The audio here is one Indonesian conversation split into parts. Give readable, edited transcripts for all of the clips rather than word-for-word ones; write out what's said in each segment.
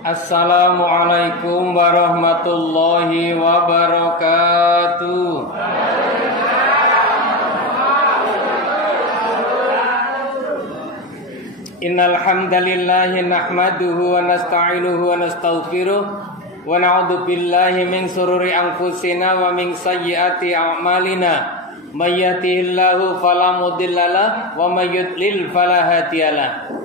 Assalamualaikum warahmatullahi wabarakatuh. Innal hamdalillahi nahmaduhu wa nasta'inuhu wa nastaghfiruh wa na'udzu billahi min shururi anfusina wa min sayyiati a'malina. May yahdihillahu fala mudhillalah wa may yudlil fala hadiyalah.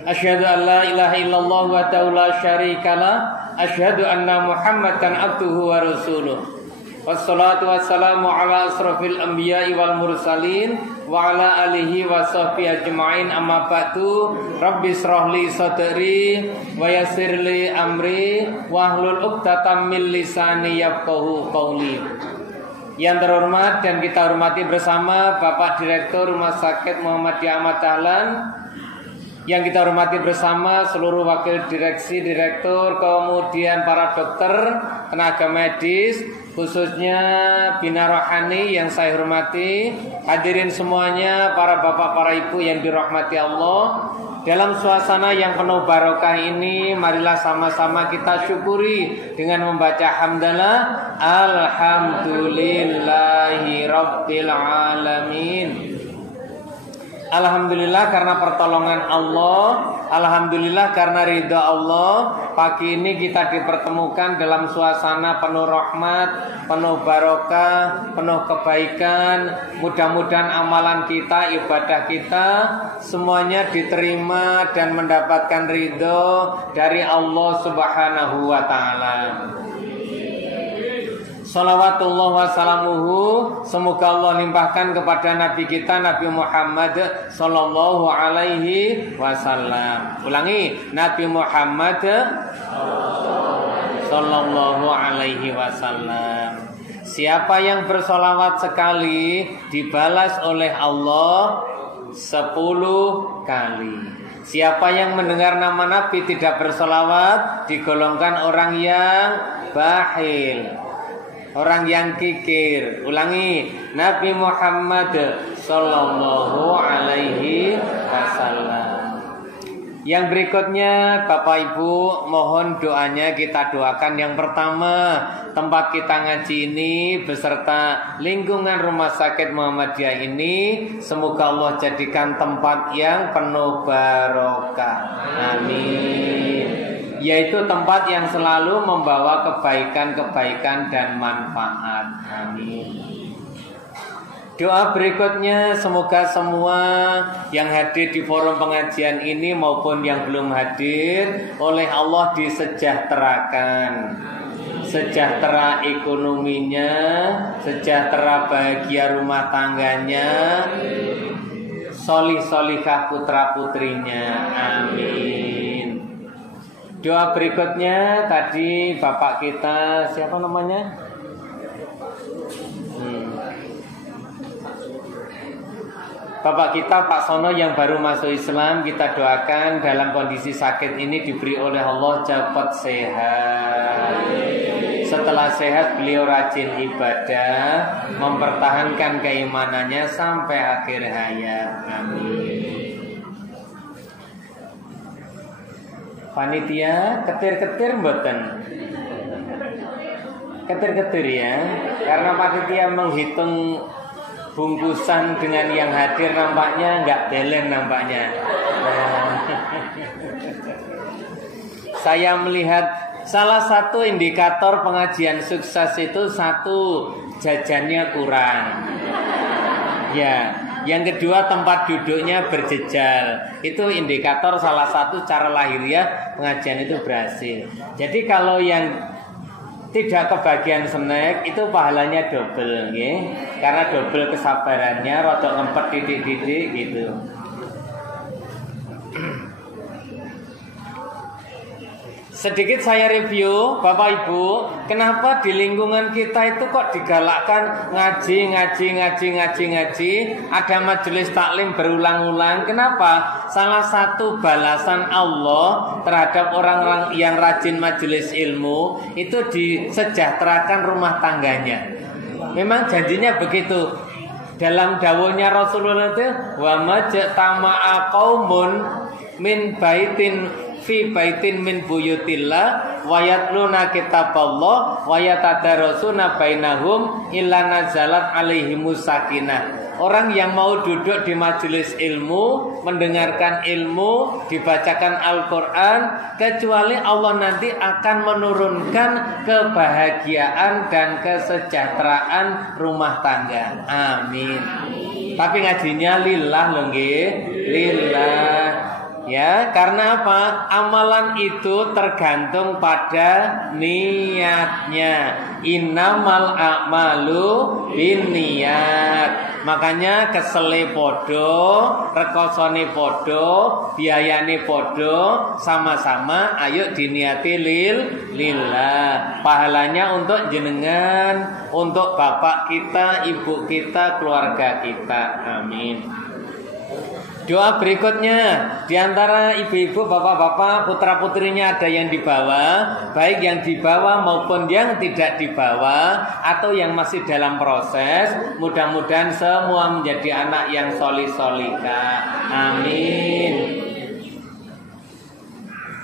Asyhadu an la ilaha illallah wa la syarikalah. Asyhadu anna Muhammadan abduhu wa rasuluh. Wassalatu wassalamu ala asrafil anbiya'i wal mursalin wa ala alihi wa sahbihi ajma'in, amma ba'du. Rabbi shrah li sadri wa yassir li amri wahlul 'uqdatam min lisani yafqahu qawli. Yang terhormat dan kita hormati bersama Bapak Direktur Rumah Sakit Muhammadiyah Ahmad Dahlan, yang kita hormati bersama seluruh wakil direksi, direktur, kemudian para dokter, tenaga medis, khususnya Bina Rohani yang saya hormati, hadirin semuanya, para bapak, para ibu yang dirahmati Allah. Dalam suasana yang penuh barokah ini, marilah sama-sama kita syukuri dengan membaca hamdalah. Alhamdulillahi Rabbil Alamin. Alhamdulillah karena pertolongan Allah, alhamdulillah karena ridha Allah. Pagi ini kita dipertemukan dalam suasana penuh rahmat, penuh barokah, penuh kebaikan. Mudah-mudahan amalan kita, ibadah kita semuanya diterima dan mendapatkan ridha dari Allah Subhanahu wa ta'ala. Salawatullah wassalamuhu, semoga Allah limpahkan kepada Nabi kita Nabi Muhammad sallallahu alaihi wasallam. Ulangi, Nabi Muhammad sallallahu alaihi wasallam. Siapa yang bersolawat sekali dibalas oleh Allah 10 kali. Siapa yang mendengar nama Nabi tidak bersolawat digolongkan orang yang bakhil, orang yang kikir. Ulangi, Nabi Muhammad sallallahu alaihi wasallam. Yang berikutnya, Bapak Ibu, mohon doanya kita doakan. Yang pertama, tempat kita ngaji ini beserta lingkungan Rumah Sakit Muhammadiyah ini semoga Allah jadikan tempat yang penuh barokah. Amin. Yaitu tempat yang selalu membawa kebaikan-kebaikan dan manfaat. Amin. Doa berikutnya, semoga semua yang hadir di forum pengajian ini maupun yang belum hadir oleh Allah disejahterakan. Sejahtera ekonominya, sejahtera bahagia rumah tangganya, solih-solihah putra-putrinya. Amin. Doa berikutnya tadi Bapak kita, siapa namanya? Bapak kita Pak Sono yang baru masuk Islam, kita doakan dalam kondisi sakit ini diberi oleh Allah cepat sehat. Setelah sehat beliau rajin ibadah, mempertahankan keimanannya sampai akhir hayat. Amin. Panitia ketir-ketir mboten? Ketir-ketir ya, karena panitia menghitung bungkusan dengan yang hadir nampaknya nggak belen nampaknya. Saya melihat salah satu indikator pengajian sukses itu satu, jajannya kurang. Ya, yang kedua tempat duduknya berjejal. Itu indikator salah satu cara lahiriah pengajian itu berhasil. Jadi kalau yang tidak kebagian snack itu pahalanya double, ya. Karena double kesabarannya, rodok ngempet didik-didik gitu. Sedikit saya review, Bapak Ibu, kenapa di lingkungan kita itu kok digalakkan ngaji. Ada majelis taklim berulang-ulang. Kenapa? Salah satu balasan Allah terhadap orang-orang yang rajin majelis ilmu itu disejahterakan rumah tangganya. Memang janjinya begitu. Dalam dawuhnya Rasulullah itu, wa majtama'a qaumun min baitin fi baitin min buyutillah wa yatluna kitaballah wa yatadarasuna bainahum illa nazalat alaihimus sakinah. Orang yang mau duduk di majelis ilmu, mendengarkan ilmu, dibacakan Al-Quran, kecuali Allah nanti akan menurunkan kebahagiaan dan kesejahteraan rumah tangga. Amin. Tapi ngajinya lillah loh nggih, lillah. Ya, karena apa? Amalan itu tergantung pada niatnya. Innamal a'malu binniyat. Makanya kesele podo, rekosone podo, biayane podo, sama-sama ayo diniati lillah. Pahalanya untuk jenengan, untuk bapak kita, ibu kita, keluarga kita. Amin. Doa berikutnya, di antara ibu-ibu, bapak-bapak, putra-putrinya ada yang dibawa, baik yang dibawa maupun yang tidak dibawa, atau yang masih dalam proses. Mudah-mudahan semua menjadi anak yang solih-solihah. Amin.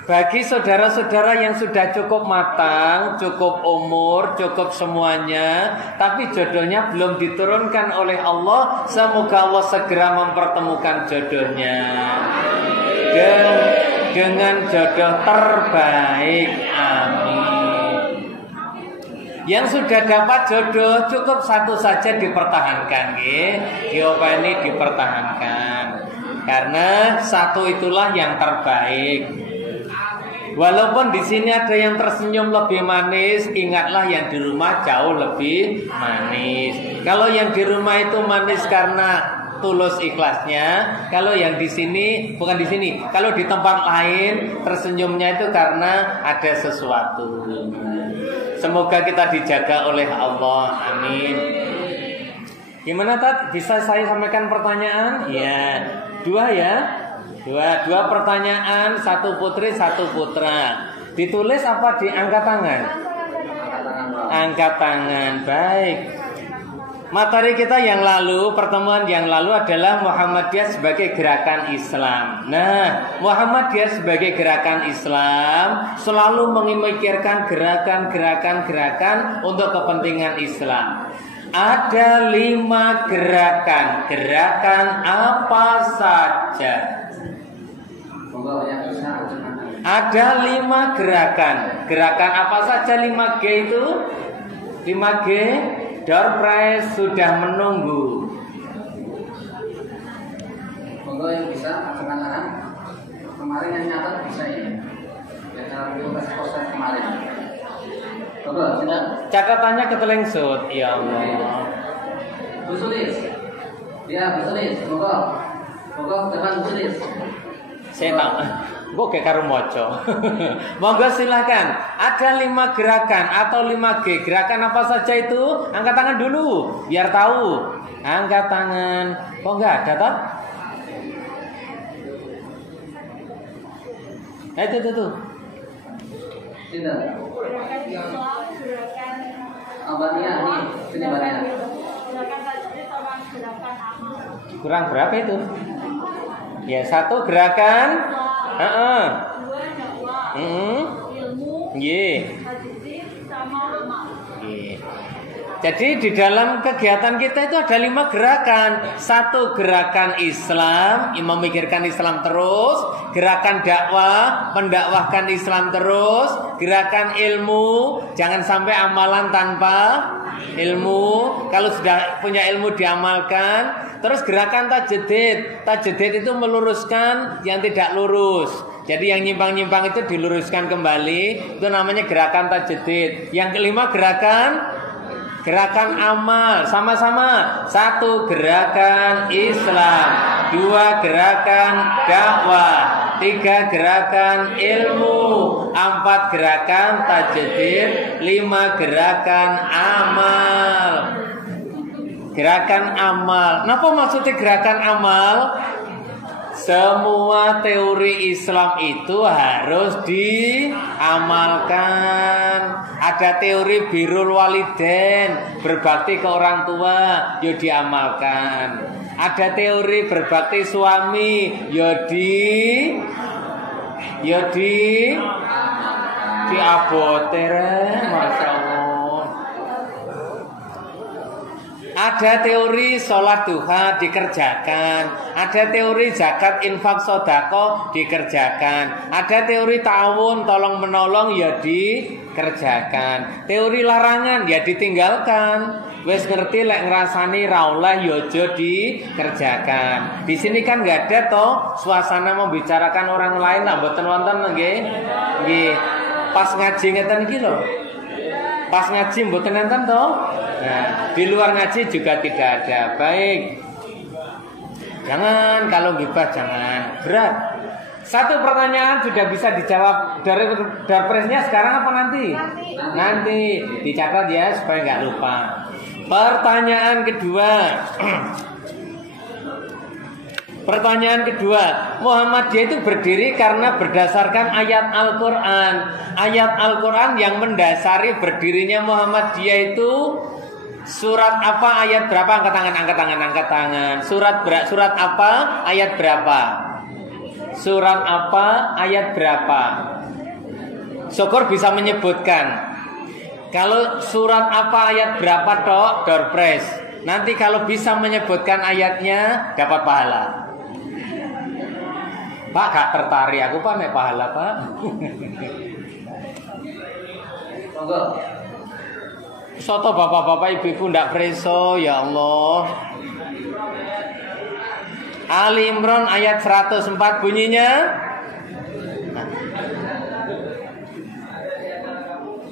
Bagi saudara-saudara yang sudah cukup matang, cukup umur, cukup semuanya, tapi jodohnya belum diturunkan oleh Allah, semoga Allah segera mempertemukan jodohnya dengan jodoh terbaik. Amin. Yang sudah dapat jodoh cukup satu saja dipertahankan, ini dipertahankan, karena satu itulah yang terbaik. Walaupun di sini ada yang tersenyum lebih manis, ingatlah yang di rumah jauh lebih manis. Kalau yang di rumah itu manis karena tulus ikhlasnya, kalau yang di sini bukan di sini. Kalau di tempat lain tersenyumnya itu karena ada sesuatu. Semoga kita dijaga oleh Allah. Amin. Gimana Tat? Bisa saya sampaikan pertanyaan? Ya, 2 ya. Dua pertanyaan, 1 putri, 1 putra. Ditulis apa diangkat tangan? Angkat tangan. Baik. Materi kita yang lalu, pertemuan yang lalu adalah Muhammadiyah sebagai gerakan Islam. Nah, Muhammadiyah sebagai gerakan Islam selalu memikirkan gerakan untuk kepentingan Islam. Ada 5 gerakan. Gerakan apa saja? Ada 5 gerakan. Gerakan apa saja 5G itu? 5G, door prize sudah menunggu. Monggo yang bisa angkat tangan. Kemarin yang nyatat bisa ini. Dalam proses kemarin. Monggo, silakan. Catatannya ketelengsut. Ya Allah. Bu Sulis. Ya, Bu Sulis. Monggo. Monggo depan Bu Sulis. Saya tahu, gue kayak karo moco. Monggo silakan. Ada 5 gerakan atau 5G. Gerakan apa saja itu? Angkat tangan dulu, biar tahu. Angkat tangan. Kok nggak ada toh? Itu. Tidak. Abania nih, sini Abania. Kurang berapa itu? Ya, 1 gerakan. Jadi di dalam kegiatan kita itu ada 5 gerakan. 1 gerakan Islam, memikirkan Islam terus. Gerakan dakwah, mendakwahkan Islam terus. Gerakan ilmu, jangan sampai amalan tanpa ilmu. Kalau sudah punya ilmu diamalkan. Terus gerakan tajdid. Tajdid itu meluruskan yang tidak lurus. Jadi yang nyimpang-nyimpang itu diluruskan kembali. Itu namanya gerakan tajdid. Yang kelima gerakan amal. Sama-sama. 1 gerakan Islam, 2 gerakan dakwah, 3 gerakan ilmu, 4 gerakan tajdid, 5 gerakan amal. Gerakan amal. Napa maksudnya gerakan amal? Semua teori Islam itu harus diamalkan. Ada teori birrul walidain, berbakti ke orang tua, yo diamalkan. Ada teori berbakti suami, yo Ya di abote Masya Allah. Ada teori sholat duha dikerjakan, ada teori zakat infak sodako dikerjakan, ada teori ta'awun tolong menolong ya dikerjakan, teori larangan ya ditinggalkan. Wes ngerti lek ngrasani ra oleh ya aja dikerjakan. Di sini kan nggak ada toh suasana membicarakan orang lain, lah mboten wonten nggih. Nggih. Pas ngaji ngeten iki lho. Pas ngaji mboten enten toh. Nah, di luar ngaji juga tidak ada. Baik. Jangan kalau gibah jangan. Berat. Satu pertanyaan sudah bisa dijawab dari darpresnya sekarang apa nanti? Nanti dicatat ya supaya nggak lupa. Pertanyaan kedua. Pertanyaan kedua, Muhammadiyah itu berdiri karena berdasarkan ayat Al-Quran. Ayat Al-Quran yang mendasari berdirinya Muhammadiyah itu surat apa, ayat berapa? Angkat tangan, angkat tangan, angkat tangan. Surat apa, ayat berapa? Surat apa, ayat berapa? Syukur bisa menyebutkan. Kalau surat apa, ayat berapa tok, doorpress. Nanti kalau bisa menyebutkan ayatnya dapat pahala. Pak gak tertarik aku Pak nek pahala Pak. Soto bapak-bapak ibu-ibu ndak preso ya Allah. Ali Imran ayat 104 bunyinya.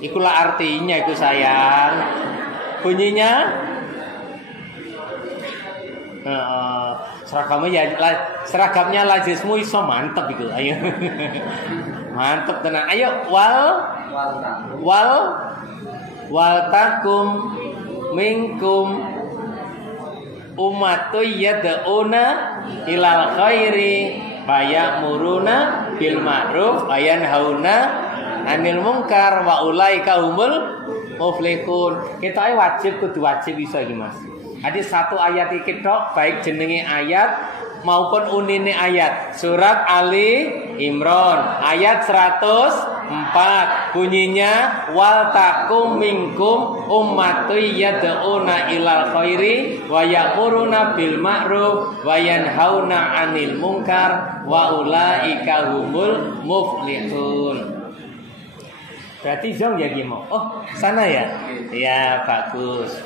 Ikulah artinya itu sayang. Bunyinya seragamnya lazismu iso mantep itu. Ayo. Mantep tenan. Ayo wal takum minkum ummatu yad'una ilal khairi fayamuruna bil ma'ruf wa yanhauna 'anil munkar wa ulaika humul muflihun. Kita kudu wajib iso iki Mas. Jadi satu ayat iki tok baik jenenge ayat maupun unine ayat. Surat Ali Imran ayat 104 bunyinya wal takum minkum ummatu yad'una ilal khairi wa ya'muruna bil ma'ruf wa yanhauna 'anil munkar wa ulaika humul muflihun. Berarti zong ya Gimo. Oh, sana ya? Ya, bagus.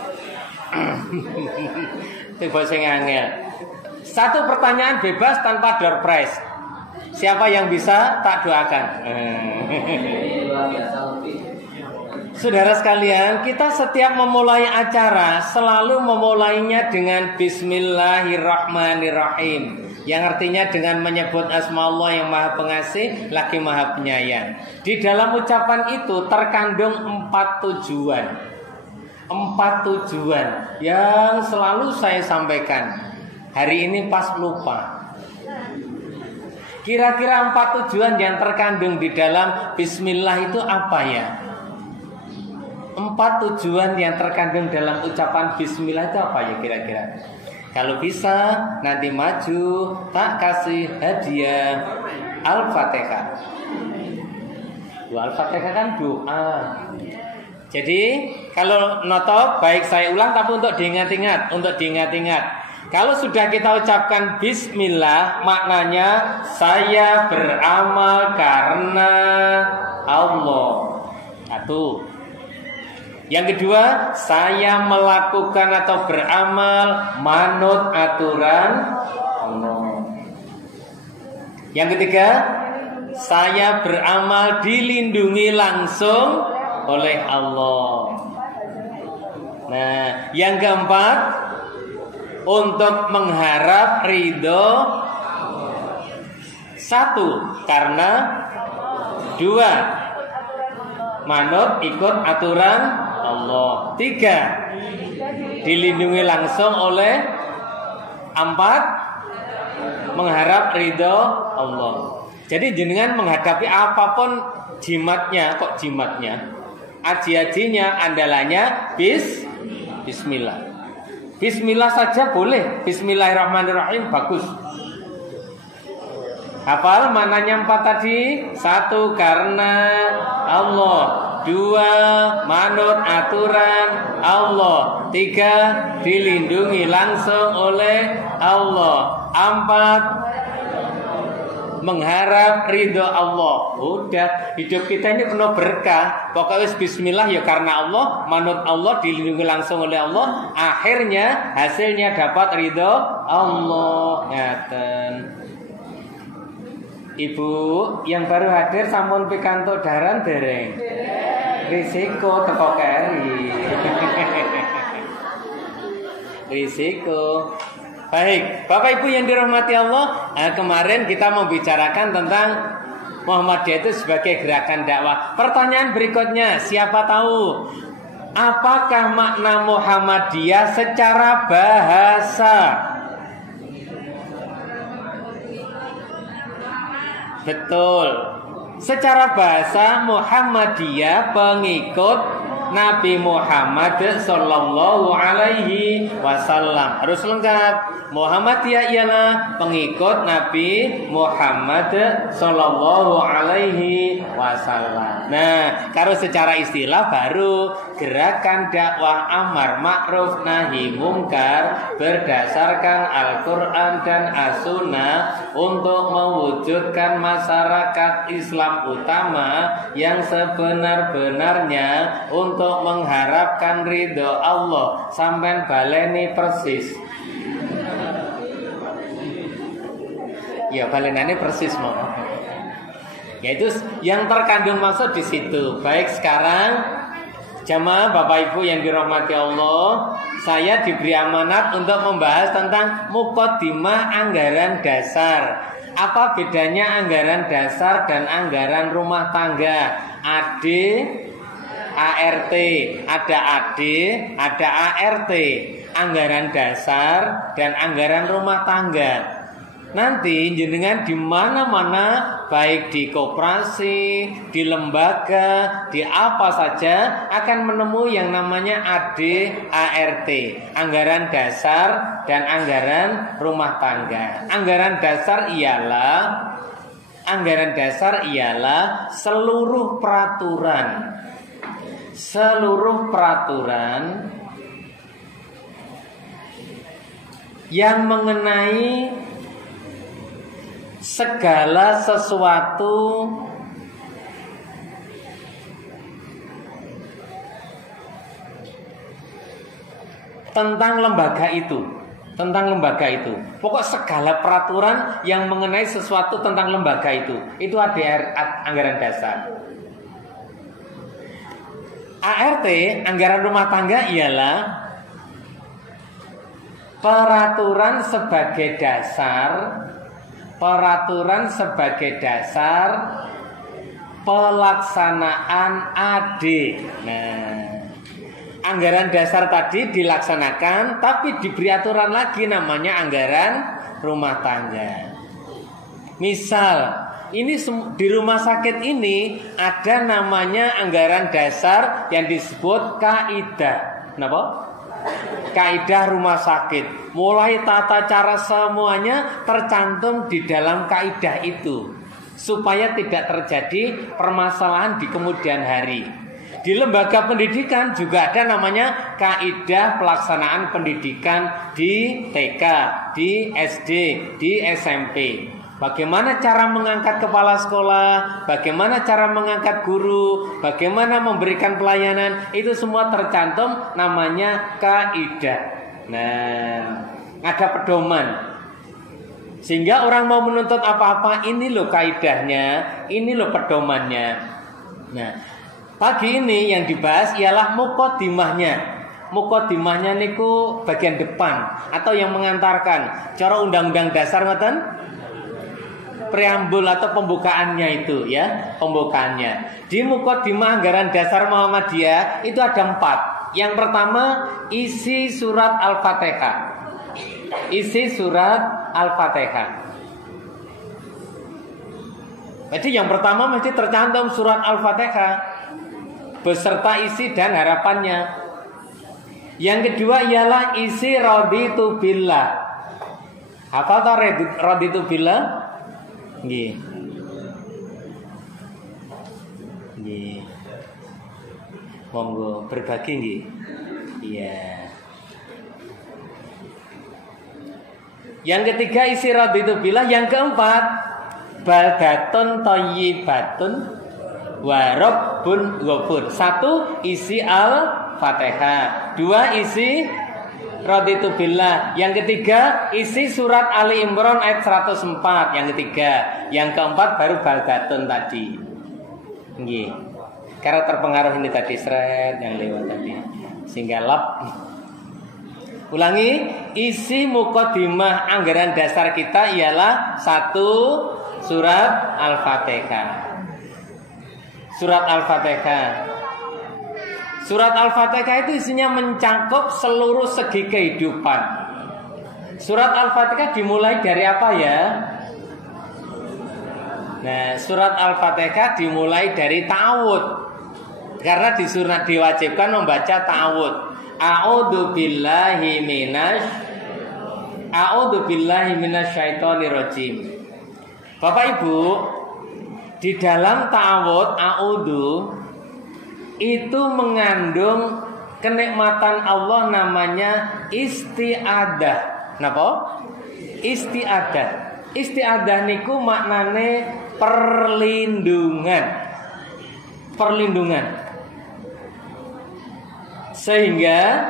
Itu bahasa angel. Satu pertanyaan bebas tanpa door prize. Siapa yang bisa tak doakan. Saudara sekalian, kita setiap memulai acara selalu memulainya dengan Bismillahirrahmanirrahim, yang artinya dengan menyebut asma Allah yang maha pengasih lagi maha penyayang. Di dalam ucapan itu terkandung 4 tujuan. 4 tujuan yang selalu saya sampaikan. Hari ini pas lupa. Kira-kira 4 tujuan yang terkandung di dalam Bismillah itu apa ya? 4 tujuan yang terkandung dalam ucapan Bismillah itu apa ya kira-kira? Kalau bisa nanti maju tak kasih hadiah Al-Fatihah. Al-Fatihah kan doa. Jadi kalau noto baik saya ulang tapi untuk diingat-ingat, Kalau sudah kita ucapkan Bismillah, maknanya saya beramal karena Allah. Satu. Yang kedua, saya melakukan atau beramal manut aturan Allah. Yang ketiga, saya beramal dilindungi langsung oleh Allah. Nah, yang keempat, untuk mengharap ridho. 1. Karena 2. Manut ikut aturan Allah. 3. Dilindungi langsung oleh 4. Mengharap ridho Allah. Jadi jenengan menghadapi apapun jimatnya, aji-ajinya, andalanya Bismillah. Bismillah saja boleh. Bismillahirrahmanirrahim bagus. Hafal maknanya 4 tadi? 1 karena Allah, 2 manut aturan Allah, 3 dilindungi langsung oleh Allah, 4 mengharap ridho Allah. Udah, hidup kita ini penuh berkah. Pokoknya bismillah ya karena Allah, manut Allah, dilindungi langsung oleh Allah, akhirnya hasilnya dapat ridho Allah. Ngaten. Ibu yang baru hadir sampun pikantuk daran dereng? Risiko teko keri. Risiko. Baik, Bapak Ibu yang dirahmati Allah, kemarin kita membicarakan tentang Muhammadiyah itu sebagai gerakan dakwah. Pertanyaan berikutnya, siapa tahu apakah makna Muhammadiyah secara bahasa? Betul. Secara bahasa Muhammadiyah pengikut Nabi Muhammad sallallahu alaihi wasallam. Harus lengkap. Muhammadiyah ialah pengikut Nabi Muhammad sallallahu alaihi wasallam. Nah, kalau secara istilah baru gerakan dakwah amar ma'ruf nahi mungkar berdasarkan Al-Qur'an dan As-Sunnah untuk mewujudkan masyarakat Islam utama yang sebenar-benarnya untuk mengharapkan ridho Allah. Sampai baleni persis. Ya balenane persis mau. Yaitu yang terkandung maksud di situ. Baik, sekarang jamaah Bapak Ibu yang dirahmati Allah, saya diberi amanat untuk membahas tentang muqaddimah anggaran dasar. Apa bedanya anggaran dasar dan anggaran rumah tangga? AD, ART, ada AD, ada ART, anggaran dasar dan anggaran rumah tangga. Nanti jenengan di mana-mana, baik di koperasi, di lembaga, di apa saja akan menemui yang namanya AD, ART, anggaran dasar dan anggaran rumah tangga. Anggaran dasar ialah seluruh peraturan yang mengenai segala sesuatu tentang lembaga itu. Pokok segala peraturan yang mengenai sesuatu tentang lembaga itu ADR, anggaran dasar. ART, anggaran rumah tangga ialah peraturan sebagai dasar pelaksanaan AD. Nah, anggaran dasar tadi dilaksanakan, tapi diberi aturan lagi namanya anggaran rumah tangga. Misal, ini di rumah sakit ini ada namanya anggaran dasar yang disebut kaidah. Kenapa? Kaidah rumah sakit. Mulai tata cara semuanya tercantum di dalam kaidah itu, supaya tidak terjadi permasalahan di kemudian hari. Di lembaga pendidikan juga ada namanya kaidah pelaksanaan pendidikan di TK, di SD, di SMP. Bagaimana cara mengangkat kepala sekolah, bagaimana cara mengangkat guru, bagaimana memberikan pelayanan, itu semua tercantum namanya kaidah. Nah, ada pedoman. Sehingga orang mau menuntut apa-apa, ini loh kaidahnya, ini loh pedomannya. Nah, pagi ini yang dibahas ialah muqaddimahnya. Muqaddimahnya niku bagian depan atau yang mengantarkan. Cara undang-undang dasar ngoten, preambul atau pembukaannya itu ya, pembukaannya. Di muqaddimah anggaran dasar Muhammadiyah itu ada 4. Yang pertama, isi surat Al-Fatihah. Isi surat Al-Fatihah. Jadi yang pertama mesti tercantum surat Al-Fatihah beserta isi dan harapannya. Yang kedua ialah isi raditu billah. Apa itu raditu billah? Nggih. Nggih. Monggo berbagi nggih. Iya. Yang ketiga isi raditu billah. Yang keempat baldatun thayyibatun wa rabbun ghafur. 1 isi Al-Fatihah. 2 isi raditu billah. Yang ketiga isi surat Ali Imran ayat 104. Yang ketiga. Yang keempat baru baldatun tadi. Nggih. Karena terpengaruh ini tadi seret yang lewat tadi. Sehingga lap. Ulangi, isi mukadimah anggaran dasar kita ialah 1 surat Al-Fatihah. Surat Al-Fatihah. Surat Al-Fatihah itu isinya mencakup seluruh segi kehidupan. Surat Al-Fatihah dimulai dari apa ya? Nah, surat Al-Fatihah dimulai dari ta'awudz. Karena di surat diwajibkan membaca ta'awudz. A'udzu billahi minasyaitonir rajim. Bapak Ibu, di dalam ta'awudz a'udzu itu mengandung kenikmatan Allah namanya isti'adah. Napa? Isti'adah. Isti'adah niku maknane perlindungan. Perlindungan. Sehingga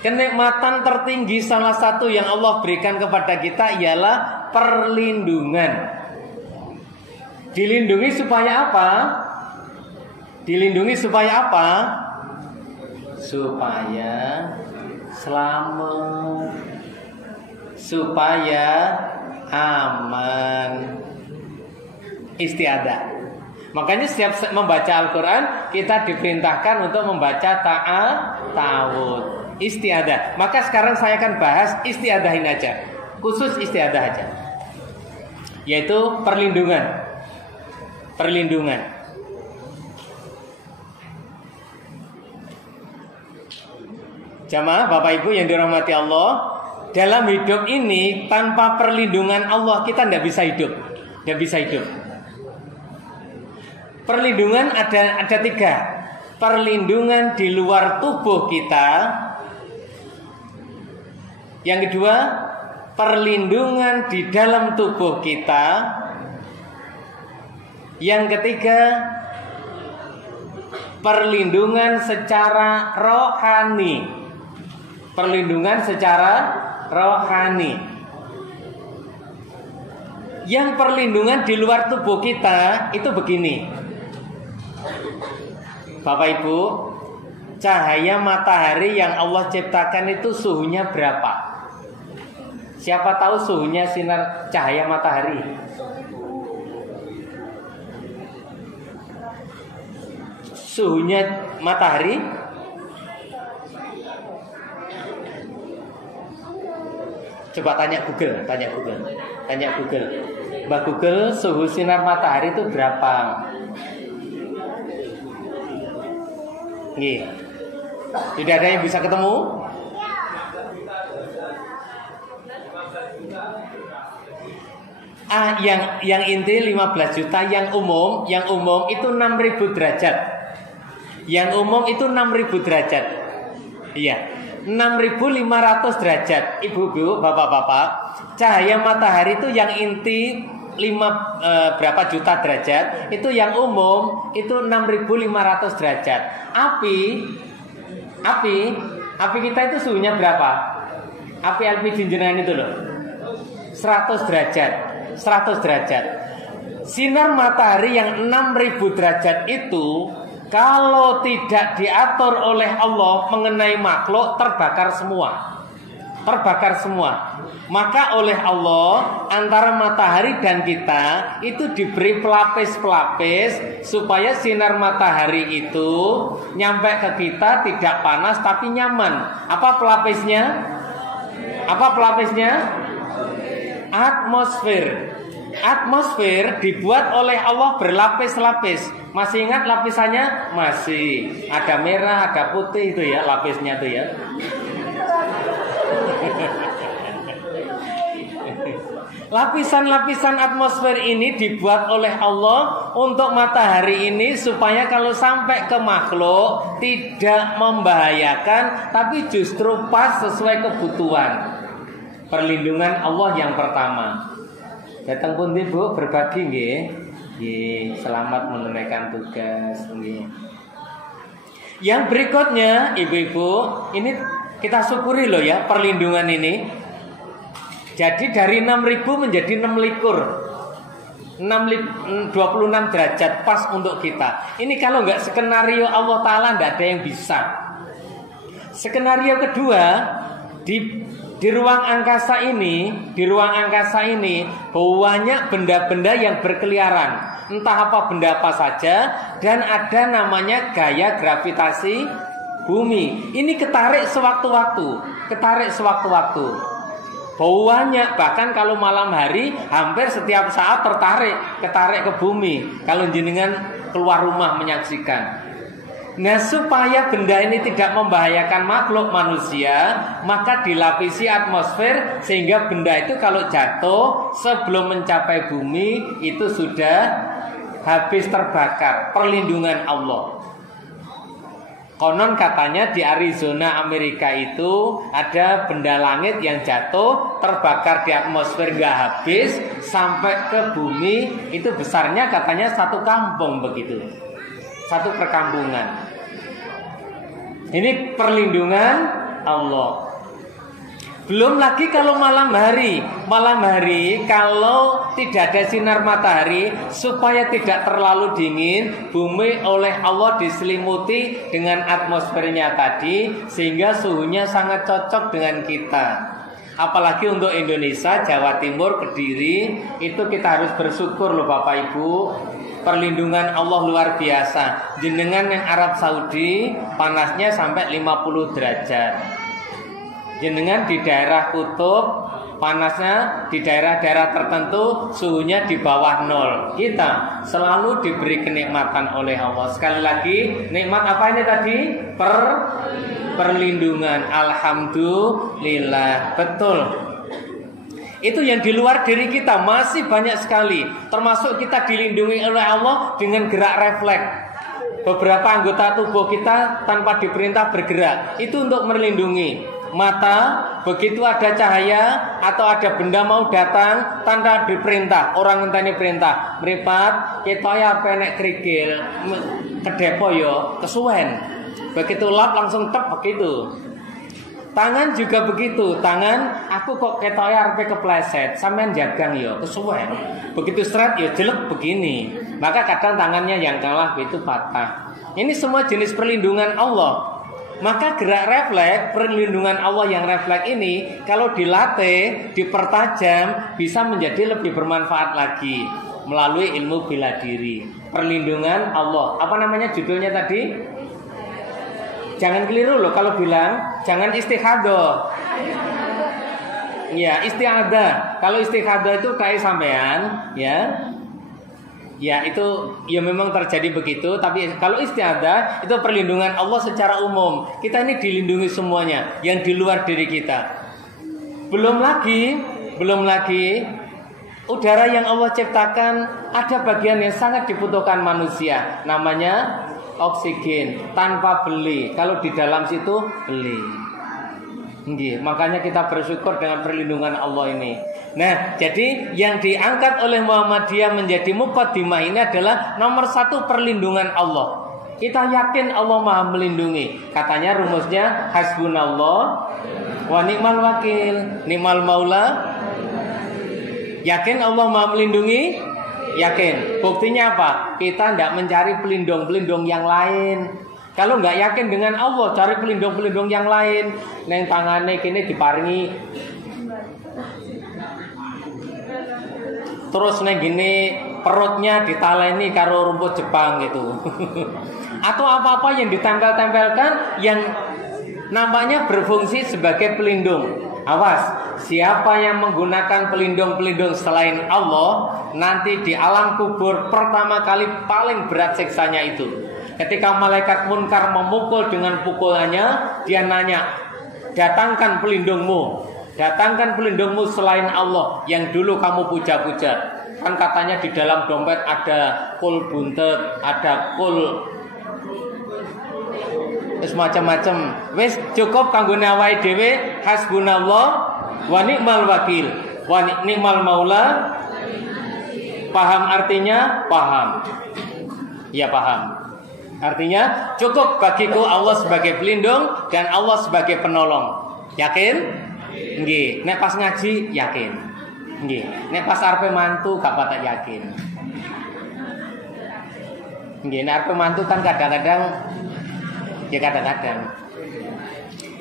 kenikmatan tertinggi salah satu yang Allah berikan kepada kita ialah perlindungan. Dilindungi supaya apa? Dilindungi supaya apa? Supaya selamat, supaya aman. Istiadah. Makanya setiap membaca Al-Quran kita diperintahkan untuk membaca ta'awudz, istiadah. Maka sekarang saya akan bahas istiadahin aja, khusus istiadah aja, yaitu perlindungan. Perlindungan. Jamaah Bapak Ibu yang dirahmati Allah, dalam hidup ini tanpa perlindungan Allah kita tidak bisa hidup. Tidak bisa hidup. Perlindungan ada 3. Perlindungan di luar tubuh kita. Yang kedua, perlindungan di dalam tubuh kita. Yang ketiga, perlindungan secara rohani. Perlindungan secara rohani. Yang perlindungan di luar tubuh kita itu begini. Bapak Ibu, cahaya matahari yang Allah ciptakan itu suhunya berapa? Siapa tahu suhunya sinar cahaya matahari? Suhunya matahari coba tanya Google. Mbak Google, suhu sinar matahari itu berapa? Nih, tidak ada yang bisa ketemu? Yang inti 15 juta, yang umum itu 6.000 derajat. Yang umum itu 6.000 derajat. Iya, 6.500 derajat. Ibu-ibu, bapak-bapak, cahaya matahari itu yang inti berapa juta derajat, itu yang umum itu 6.500 derajat. Api kita itu suhunya berapa? Api LPG jenengan itu loh, 100 derajat. Sinar matahari yang 6.000 derajat itu kalau tidak diatur oleh Allah mengenai makhluk terbakar semua. Maka oleh Allah antara matahari dan kita itu diberi pelapis-pelapis supaya sinar matahari itu nyampe ke kita tidak panas tapi nyaman. Apa pelapisnya? Atmosfer dibuat oleh Allah berlapis-lapis. Masih ingat lapisannya? Masih. Ada merah, ada putih itu ya lapisnya tuh ya. Lapisan-lapisan atmosfer ini dibuat oleh Allah untuk matahari ini supaya kalau sampai ke makhluk tidak membahayakan, tapi justru pas sesuai kebutuhan. Perlindungan Allah yang pertama. Datang pun Bu berbagi nggih. Nggih, selamat menunaikan tugas nggih. Yang berikutnya, Ibu-ibu, ini kita syukuri loh ya perlindungan ini. Jadi dari 6.000 menjadi 26 derajat pas untuk kita. Ini kalau nggak skenario Allah Ta'ala nggak ada yang bisa. Skenario kedua, di ruang angkasa ini banyak benda-benda yang berkeliaran. Entah apa benda apa saja, dan ada namanya gaya gravitasi bumi. Ini ketarik sewaktu-waktu. Banyak, bahkan kalau malam hari hampir setiap saat ketarik ke bumi kalau jenengan keluar rumah menyaksikan. Nah, supaya benda ini tidak membahayakan makhluk manusia, maka dilapisi atmosfer sehingga benda itu kalau jatuh sebelum mencapai bumi itu sudah habis terbakar. Perlindungan Allah. Konon katanya di Arizona Amerika itu ada benda langit yang jatuh terbakar di atmosfer nggak habis sampai ke bumi, itu besarnya katanya satu kampung begitu, satu perkampungan. Ini perlindungan Allah. Belum lagi kalau malam hari kalau tidak ada sinar matahari, supaya tidak terlalu dingin, bumi oleh Allah diselimuti dengan atmosfernya tadi sehingga suhunya sangat cocok dengan kita. Apalagi untuk Indonesia, Jawa Timur, Kediri, itu kita harus bersyukur loh Bapak Ibu. Perlindungan Allah luar biasa. Jenengan yang Arab Saudi panasnya sampai 50 derajat. Jenengan di daerah kutub panasnya, di daerah-daerah tertentu suhunya di bawah 0. Kita selalu diberi kenikmatan oleh Allah. Sekali lagi, nikmat apa ini tadi? Perlindungan. Alhamdulillah. Betul. Itu yang di luar diri kita masih banyak sekali. Termasuk kita dilindungi oleh Allah dengan gerak refleks. Beberapa anggota tubuh kita tanpa diperintah bergerak. Itu untuk melindungi. Mata, begitu ada cahaya atau ada benda mau datang tanpa diperintah, orang ngenteni perintah, mripat ketoya penek krikil kedepo yo kesuwen. Begitu lap langsung tep begitu. Tangan juga begitu. Tangan aku kok ketoya arepe kepleset, sampean jagang yo kesuwen. Begitu seret yo jelek begini. Maka kadang tangannya yang kalah itu patah. Ini semua jenis perlindungan Allah. Maka gerak refleks, perlindungan Allah yang refleks ini kalau dilatih, dipertajam, bisa menjadi lebih bermanfaat lagi melalui ilmu bela diri. Perlindungan Allah. Apa namanya judulnya tadi? Jangan keliru loh kalau bilang, jangan istihadah. Ya, istiadah. Kalau istihadah itu kayak sampean, ya. Ya itu ya memang terjadi begitu. Tapi kalau istiadah itu perlindungan Allah secara umum. Kita ini dilindungi semuanya yang di luar diri kita. Belum lagi udara yang Allah ciptakan, ada bagian yang sangat dibutuhkan manusia, namanya oksigen. Tanpa beli, kalau di dalam situ beli. Makanya kita bersyukur dengan perlindungan Allah ini. Nah, jadi yang diangkat oleh Muhammadiyah menjadi muqaddimah ini adalah nomor 1 perlindungan Allah. Kita yakin Allah Maha melindungi. Katanya rumusnya hasbunallah wa ni'mal wakil, ni'mal maula. Yakin Allah Maha melindungi? Yakin. Buktinya apa? Kita tidak mencari pelindung-pelindung yang lain. Kalau nggak yakin dengan Allah, cari pelindung-pelindung yang lain. Neng tangane kini diparingi. Terus neng gini perutnya ditaleni karo rumput Jepang gitu. Atau apa-apa yang ditempel-tempelkan yang nampaknya berfungsi sebagai pelindung. Awas, siapa yang menggunakan pelindung-pelindung selain Allah, nanti di alam kubur pertama kali paling berat siksanya itu. Ketika malaikat munkar memukul dengan pukulannya, dia nanya, datangkan pelindungmu. Datangkan pelindungmu selain Allah yang dulu kamu puja-puja. Kan katanya di dalam dompet ada kul buntet, ada kul macam-macam. Wis cukup kanggone awake dhewe, hasbunallah wa ni'mal wakil, wa ni'mal maula. Paham artinya? Paham. Ya paham. Artinya cukup bagiku Allah sebagai pelindung dan Allah sebagai penolong. Yakin? Nggih. Nek pas ngaji yakin. Nggih. Nek pas arepe mantu gak patek yakin. Nggih, nek arepe mantu kan kadang-kadang ya kadang-kadang.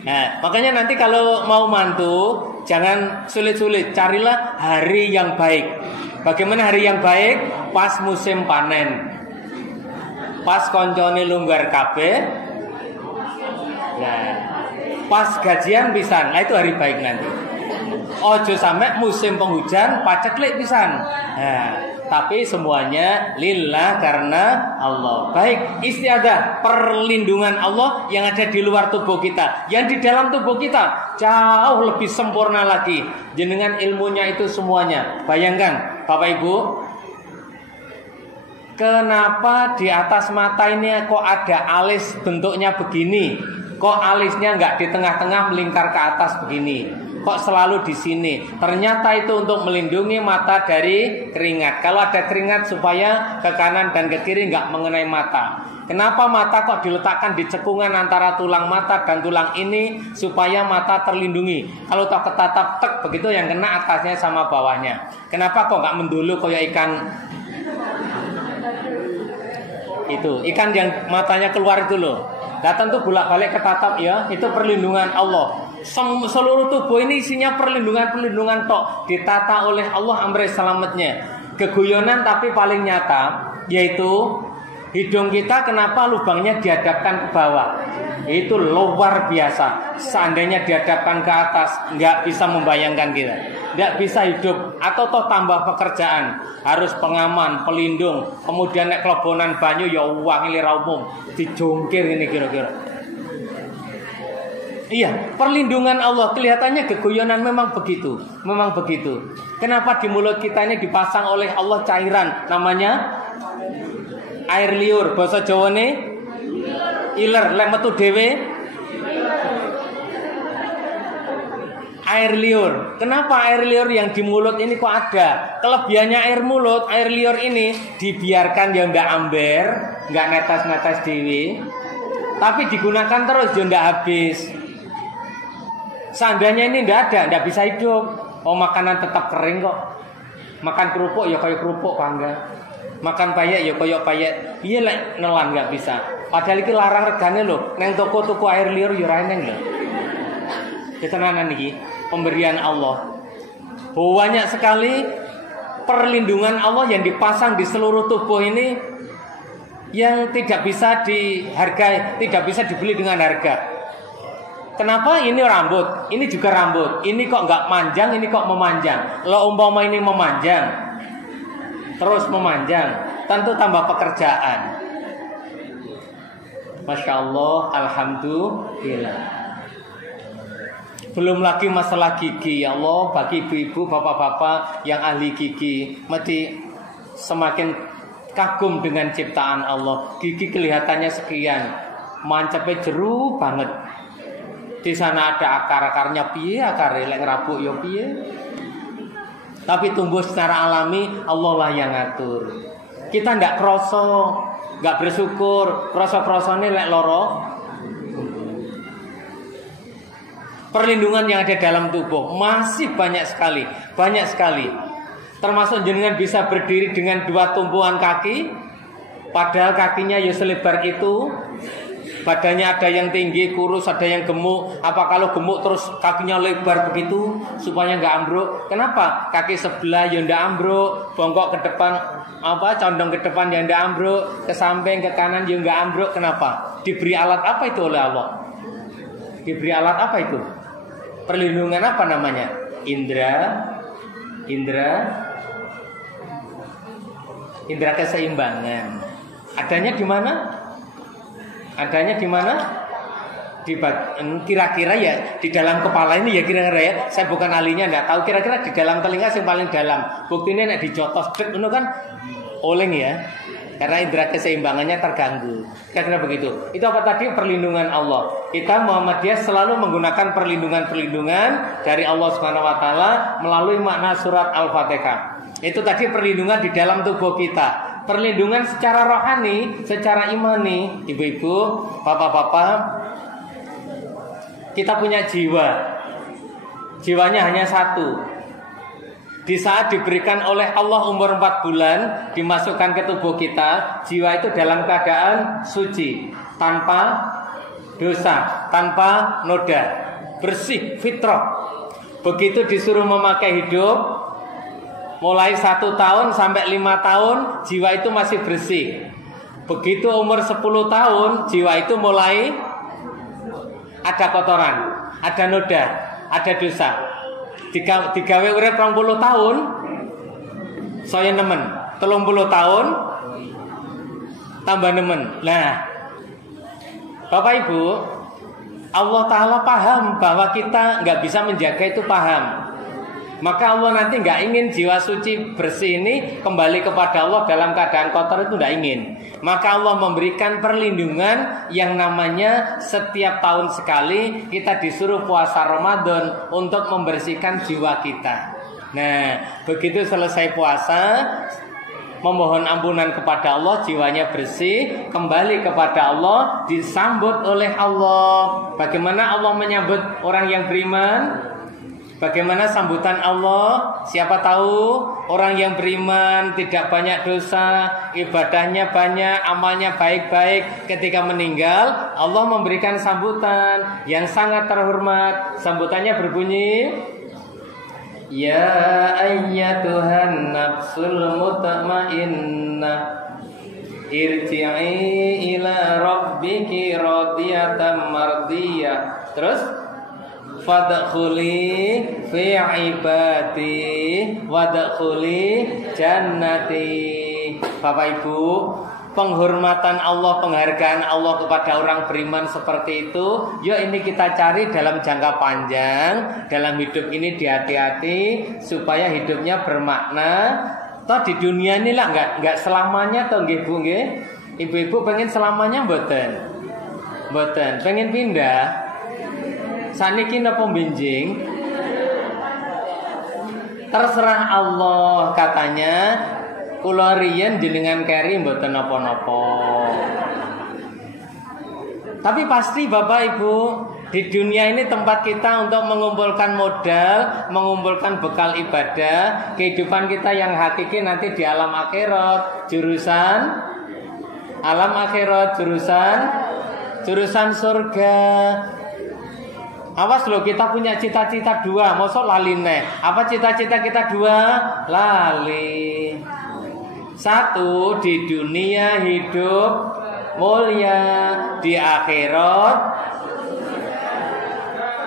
Nah, makanya nanti kalau mau mantu jangan sulit-sulit, carilah hari yang baik. Bagaimana hari yang baik? Pas musim panen. Pas koncone lunggar kabeh. Nah, pas gajian pisan. Nah, itu hari baik nanti. Ojo sampai musim penghujan paceklik pisan. Nah, tapi semuanya lillah karena Allah. Baik, istiadah perlindungan Allah yang ada di luar tubuh kita, yang di dalam tubuh kita jauh lebih sempurna lagi. Jenengan ilmunya itu semuanya. Bayangkan, Bapak Ibu, kenapa di atas mata ini kok ada alis bentuknya begini? Kok alisnya nggak di tengah-tengah melingkar ke atas begini? Kok selalu di sini? Ternyata itu untuk melindungi mata dari keringat. Kalau ada keringat supaya ke kanan dan ke kiri nggak mengenai mata. Kenapa mata kok diletakkan di cekungan antara tulang mata dan tulang ini supaya mata terlindungi? Kalau tak ketatap tek begitu yang kena atasnya sama bawahnya. Kenapa kok nggak mendulu kayak ikan? Itu ikan yang matanya keluar itu loh. Datang tuh bolak-balik ketatap ya. Itu perlindungan Allah. Seluruh tubuh ini isinya perlindungan tok, ditata oleh Allah amri selamatnya. Keguyonan tapi paling nyata yaitu hidung kita kenapa lubangnya dihadapkan ke bawah. Itu luar biasa. Seandainya dihadapkan ke atas nggak bisa membayangkan kita, nggak bisa hidup. Atau toh tambah pekerjaan, harus pengaman, pelindung. Kemudian nek kelebonan banyu ya uang lira umum dijongkir ini kira-kira. Iya, perlindungan Allah. Kelihatannya keguyonan memang begitu. Memang begitu. Kenapa di mulut kita ini dipasang oleh Allah cairan, namanya air liur. Bahasa Jawa ini iler, lek metu dhewe air liur. Kenapa air liur yang di mulut ini kok ada? Kelebihannya air mulut, air liur ini dibiarkan ya nggak amber, nggak netes-netes dewi, tapi digunakan terus ya nggak habis. Seandainya ini nggak ada, nggak bisa hidup. Oh, makanan tetap kering kok. Makan kerupuk ya kayak kerupuk bangga. Makan payek ya kayak payek. Iya lah nelan nggak bisa. Padahal iki larang regane lho. Neng toko-toko air liur yo ra eneng lho. Ketenanan iki pemberian Allah. Banyak sekali perlindungan Allah yang dipasang di seluruh tubuh ini yang tidak bisa dihargai, tidak bisa dibeli dengan harga. Kenapa ini rambut, ini juga rambut, ini kok nggak manjang, ini kok memanjang. Kalau umpama ini memanjang, terus memanjang, tentu tambah pekerjaan. Masya Allah, alhamdulillah. Belum lagi masalah gigi, ya Allah, bagi ibu-ibu, bapak-bapak yang ahli gigi, mesti semakin kagum dengan ciptaan Allah. Gigi kelihatannya sekian, mancepnya jeru banget. Di sana ada akar-akarnya piye, akar lek ngerabuk yo piye. Tapi tumbuh secara alami, Allah lah yang ngatur. Kita ndak kroso, nggak bersyukur, kroso-krosone lek loro. Perlindungan yang ada dalam tubuh masih banyak sekali, banyak sekali. Termasuk jenengan bisa berdiri dengan dua tumpuan kaki, padahal kakinya ya selebar itu. Badannya ada yang tinggi, kurus, ada yang gemuk. Apa kalau gemuk terus kakinya lebar begitu supaya nggak ambruk? Kenapa? Kaki sebelah ya nggak ambruk, bongkok ke depan, condong ke depan ya nggak ambruk, ke samping, ke kanan ya nggak ambruk. Kenapa? Diberi alat apa itu oleh Allah? Diberi alat apa itu? Perlindungan apa namanya? Indra keseimbangan. Adanya di mana? Adanya di mana? kira-kira ya di dalam kepala ini ya kira-kira ya, saya bukan ahlinya, enggak tahu kira-kira di dalam telinga yang paling dalam. Buktinya nek dijotos dek ngono kan oleng ya. Karena indera keseimbangannya terganggu. Kira-kira begitu. Itu apa tadi? Perlindungan Allah. Kita Muhammadiyah selalu menggunakan perlindungan dari Allah Subhanahu wa taala melalui makna surat Al-Fatihah. Itu tadi perlindungan di dalam tubuh kita. Perlindungan secara rohani, secara imani. Ibu-ibu, bapak-bapak, kita punya jiwa. Jiwanya hanya satu. Di saat diberikan oleh Allah umur 4 bulan, dimasukkan ke tubuh kita, jiwa itu dalam keadaan suci, tanpa dosa, tanpa noda, bersih, fitrah. Begitu disuruh memakai hidup, mulai 1 tahun sampai 5 tahun, jiwa itu masih bersih. Begitu umur 10 tahun, jiwa itu mulai ada kotoran, ada noda, ada dosa. Digawe urip 20 tahun, saya nemen. 30 tahun tambah nemen. Nah, Bapak Ibu, Allah Ta'ala paham bahwa kita nggak bisa menjaga itu, paham. Maka Allah nanti nggak ingin jiwa suci bersih ini kembali kepada Allah dalam keadaan kotor, itu nggak ingin. Maka Allah memberikan perlindungan yang namanya setiap tahun sekali kita disuruh puasa Ramadan untuk membersihkan jiwa kita. Nah, begitu selesai puasa, memohon ampunan kepada Allah, jiwanya bersih, kembali kepada Allah, disambut oleh Allah. Bagaimana Allah menyambut orang yang beriman? Bagaimana sambutan Allah? Siapa tahu orang yang beriman, tidak banyak dosa, ibadahnya banyak, amalnya baik-baik, ketika meninggal Allah memberikan sambutan yang sangat terhormat. Sambutannya berbunyi, ya ayyatuhan nafsul mutmainnah, irji'i ila rabbiki radiyatan mardiyah. Terus fadkhuli fi ibadi wadkhuli jannati. Bapak Ibu, penghormatan Allah, penghargaan Allah kepada orang beriman seperti itu, yuk ini kita cari dalam jangka panjang. Dalam hidup ini dihati-hati supaya hidupnya bermakna. Toh di dunia ini lah enggak selamanya toh nggih Bu nggih. Ibu-ibu pengen selamanya mboten? Mboten, pengen pindah. Saniki napa benjing? Terserah Allah, katanya kula riyen jenengan keri mboten napa-napa. Tapi pasti Bapak Ibu, di dunia ini tempat kita untuk mengumpulkan modal, mengumpulkan bekal ibadah, kehidupan kita yang hakiki nanti di alam akhirat. Jurusan alam akhirat, jurusan surga. Awas loh, kita punya cita-cita 2, mosok lali neh. Apa cita-cita kita 2? Lali. 1, di dunia hidup mulia, di akhirat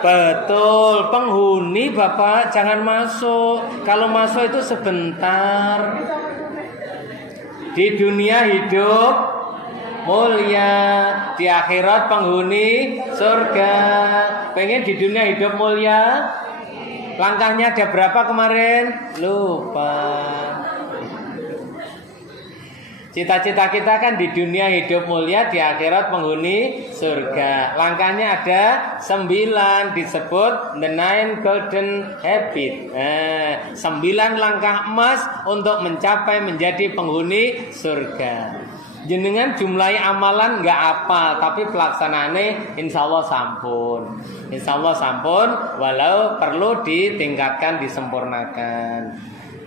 betul penghuni. Bapak jangan masuk. Kalau masuk itu sebentar. Di dunia hidup mulia, di akhirat penghuni surga. Pengen di dunia hidup mulia? Langkahnya ada berapa kemarin? Lupa. Cita-cita kita kan di dunia hidup mulia, di akhirat penghuni surga. Langkahnya ada 9, disebut the 9 golden habit. 9 langkah emas untuk mencapai menjadi penghuni surga. Jenengan jumlahi amalan nggak apa, tapi pelaksanaannya insya Allah sampun. Insya Allah sampun, walau perlu ditingkatkan, disempurnakan.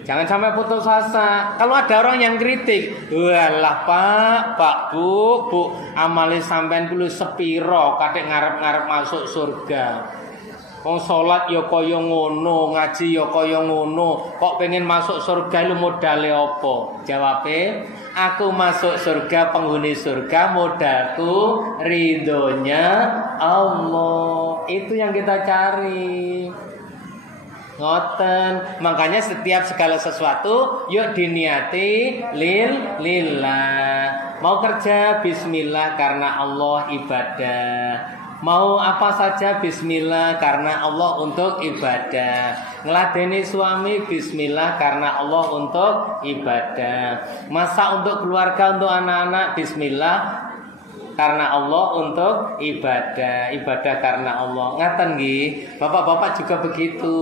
Jangan sampai putus asa. Kalau ada orang yang kritik, walah Pak, Bu, amali sampean kuwi sepiro, kadek ngarep-ngarep masuk surga. Wong salat ya kaya ngono, ngaji ya kaya ngono, kok pengen masuk surga lu modale apa? Jawabe, aku masuk surga, penghuni surga, modalku ridhonya Allah. Itu yang kita cari. Ngoten. Makanya setiap segala sesuatu yuk diniati lillah. Mau kerja bismillah karena Allah, ibadah. Mau apa saja bismillah karena Allah untuk ibadah. Ngeladeni suami bismillah karena Allah untuk ibadah. Masak untuk keluarga, untuk anak-anak bismillah karena Allah untuk ibadah. Ibadah karena Allah. Ngaten nggih. Bapak-bapak juga begitu.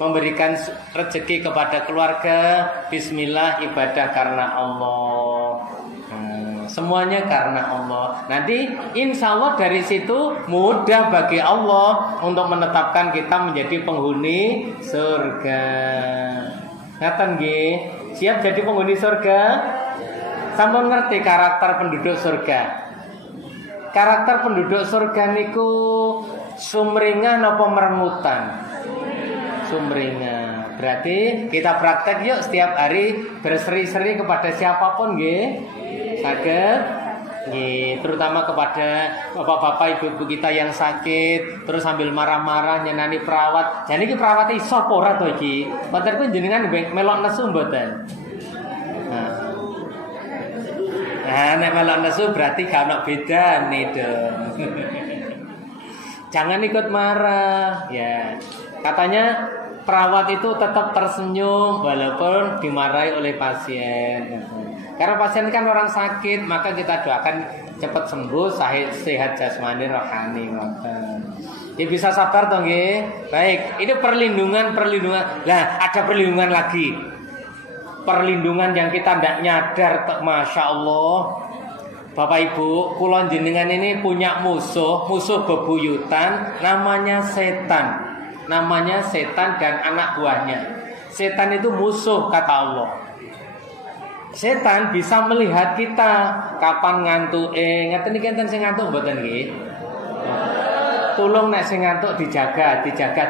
Memberikan rezeki kepada keluarga bismillah, ibadah karena Allah. Semuanya karena Allah. Nanti insya Allah dari situ mudah bagi Allah untuk menetapkan kita menjadi penghuni surga. Ngaten nggih? Siap jadi penghuni surga? Sampun ngerti karakter penduduk surga? Karakter penduduk surga niku sumringah napa merengutan? Sumringah. Berarti kita praktek yuk setiap hari berseri-seri kepada siapapun nggih. Saged nggih, terutama kepada bapak-bapak ibu-ibu kita yang sakit, terus sambil marah-marah nyenani perawat. Jane iki perawate iso apa ora to iki? Mboten ku jenengan melok nesu mboten. Nah, nek melok nesu berarti gak ono bedane dong. Jangan ikut marah ya. Katanya perawat itu tetap tersenyum walaupun dimarahi oleh pasien. Karena pasien kan orang sakit, maka kita doakan cepat sembuh, sehat jasmani rohani. Ya bisa sabar toh nggih. Baik, ini perlindungan. Lah, ada perlindungan lagi. Perlindungan yang kita tidak nyadar, Masya Allah. Bapak Ibu, kula jenengan ini punya musuh bebuyutan namanya setan. Namanya setan dan anak buahnya. Setan itu musuh kata Allah. Setan bisa melihat kita kapan ngantuk. Ngaten iki enten sing ngantuk mboten nggih? Tulung nek sing ngantuk dijaga,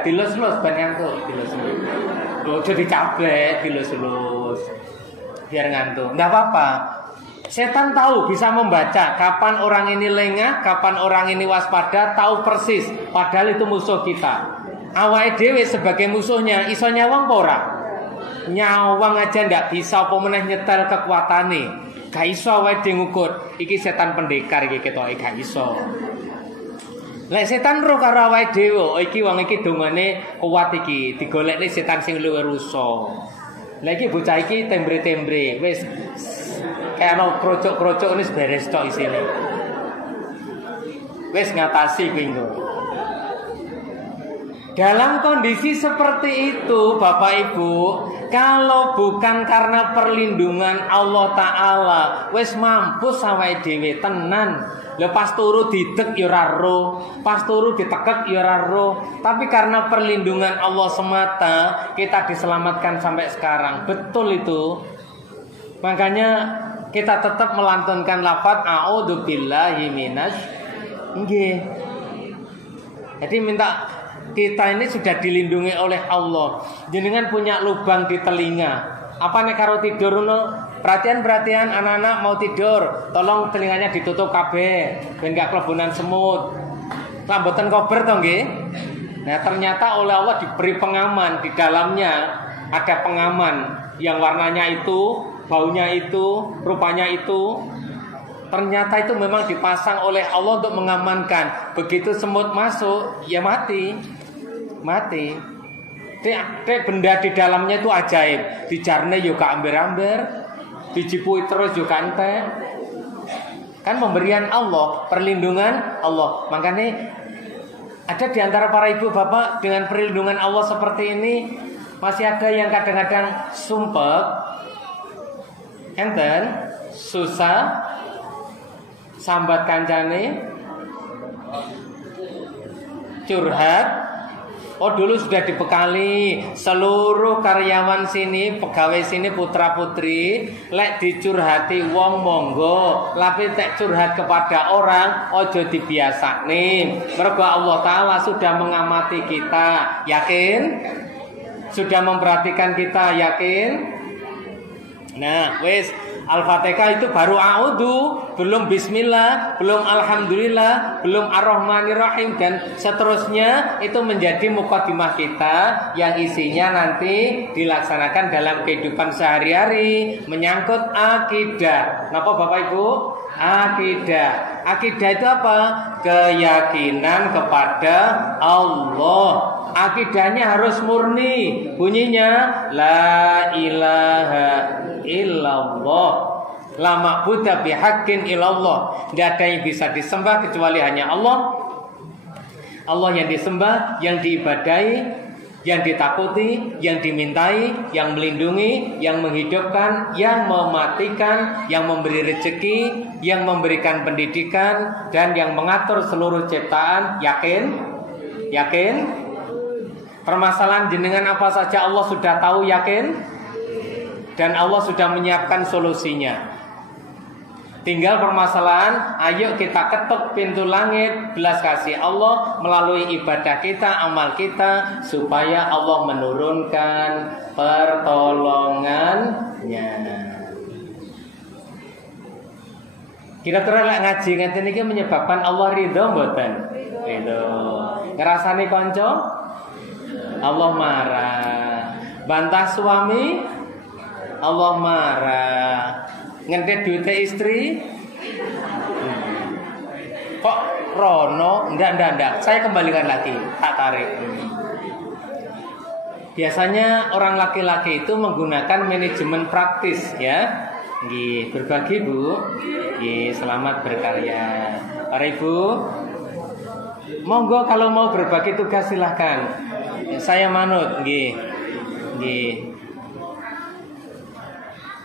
dilus-lus ben ngantuk, dilus-lus. Ojo dicablek, dilus-lus. Biar ngantuk. Enggak apa-apa. Setan tahu, bisa membaca kapan orang ini lengah, kapan orang ini waspada, tahu persis. Padahal itu musuh kita. Awake dhewe sebagai musuhnya iso nyawang apa ora? Nyawang aja ndak bisa apa meneh nyetel kekuatane. Gak iso awake dhewe ngukur. Iki setan pendekar iki ketoke gak iso. Lek setan ro karo awake dhewe, iki wong iki dongane kuat iki, digolekne setan sing luwih rusa. Lah iki bocah iki tembre-tembre, wis kayak ono krocok-krocok wis beres tok isine. Wis ngatasi kuwi engko. Dalam kondisi seperti itu Bapak Ibu, kalau bukan karena perlindungan Allah Ta'ala, wis mampus awake dhewe tenan. Lepas turu didek ya ora ro, pas turu ditekek ya ora ro. Tapi karena perlindungan Allah semata, kita diselamatkan sampai sekarang. Betul itu. Makanya kita tetap melantunkan lafaz a'udzubillahi minasy. Nggih. Jadi minta kita ini sudah dilindungi oleh Allah. Jenengan punya lubang di telinga. Apa nek karo tidur no? Perhatian anak-anak mau tidur, tolong telinganya ditutup kabeh ben gak kelebunan semut. Lamboten kober to nggih. Nah, ternyata oleh Allah diberi pengaman, di dalamnya ada pengaman yang warnanya itu, baunya itu, rupanya itu. Ternyata itu memang dipasang oleh Allah untuk mengamankan. Begitu semut masuk, ya mati. Mati. Benda di dalamnya itu ajaib. Dijarne juga amber-amber, dijipui terus juga entek. Kan pemberian Allah, perlindungan Allah. Makanya ada di antara para ibu bapak dengan perlindungan Allah seperti ini, masih ada yang kadang-kadang sumpek, enten, susah, sambat kancane, curhat. Oh dulu sudah dibekali seluruh karyawan sini, pegawai sini, putra putri, lek dicurhati wong monggo, tapi tek curhat kepada orang ojo dibiasakne. Mergo Allah Ta'ala sudah mengamati kita, yakin? Sudah memperhatikan kita, yakin? Nah, wis Al-Fatihah itu baru a'udzu, belum bismillah, belum alhamdulillah, belum ar-rahmanir-rahim dan seterusnya. Itu menjadi mukadimah kita yang isinya nanti dilaksanakan dalam kehidupan sehari-hari, menyangkut akidah. Napa Bapak Ibu? Akidah. Akidah itu apa? Keyakinan kepada Allah. Akidahnya harus murni. Bunyinya la ilaha illallah, la ma'budu bihaqqin illallah. Tidak ada yang bisa disembah kecuali hanya Allah. Allah yang disembah, yang diibadahi, yang ditakuti, yang dimintai, yang melindungi, yang menghidupkan, yang mematikan, yang memberi rezeki, yang memberikan pendidikan, dan yang mengatur seluruh ciptaan. Yakin? Yakin? Permasalahan jenengan apa saja Allah sudah tahu, yakin? Dan Allah sudah menyiapkan solusinya. Tinggal permasalahan, ayo kita ketuk pintu langit belas kasih Allah melalui ibadah kita, amal kita, supaya Allah menurunkan pertolongannya. Kira-kira lek ngaji ngeten iki menyebabkan Allah ridho mboten? Ridho. Ngrasani kanca? Allah marah. Bantah suami? Allah marah. Ngentet duitnya istri? Kok rono? Enggak. Saya kembalikan lagi, tak tarik. Biasanya orang laki-laki itu menggunakan manajemen praktis, ya. Nggih, berbagi Bu. Nggih, selamat berkarya. Para Ibu, monggo kalau mau berbagi tugas silahkan. Saya manut, nggih.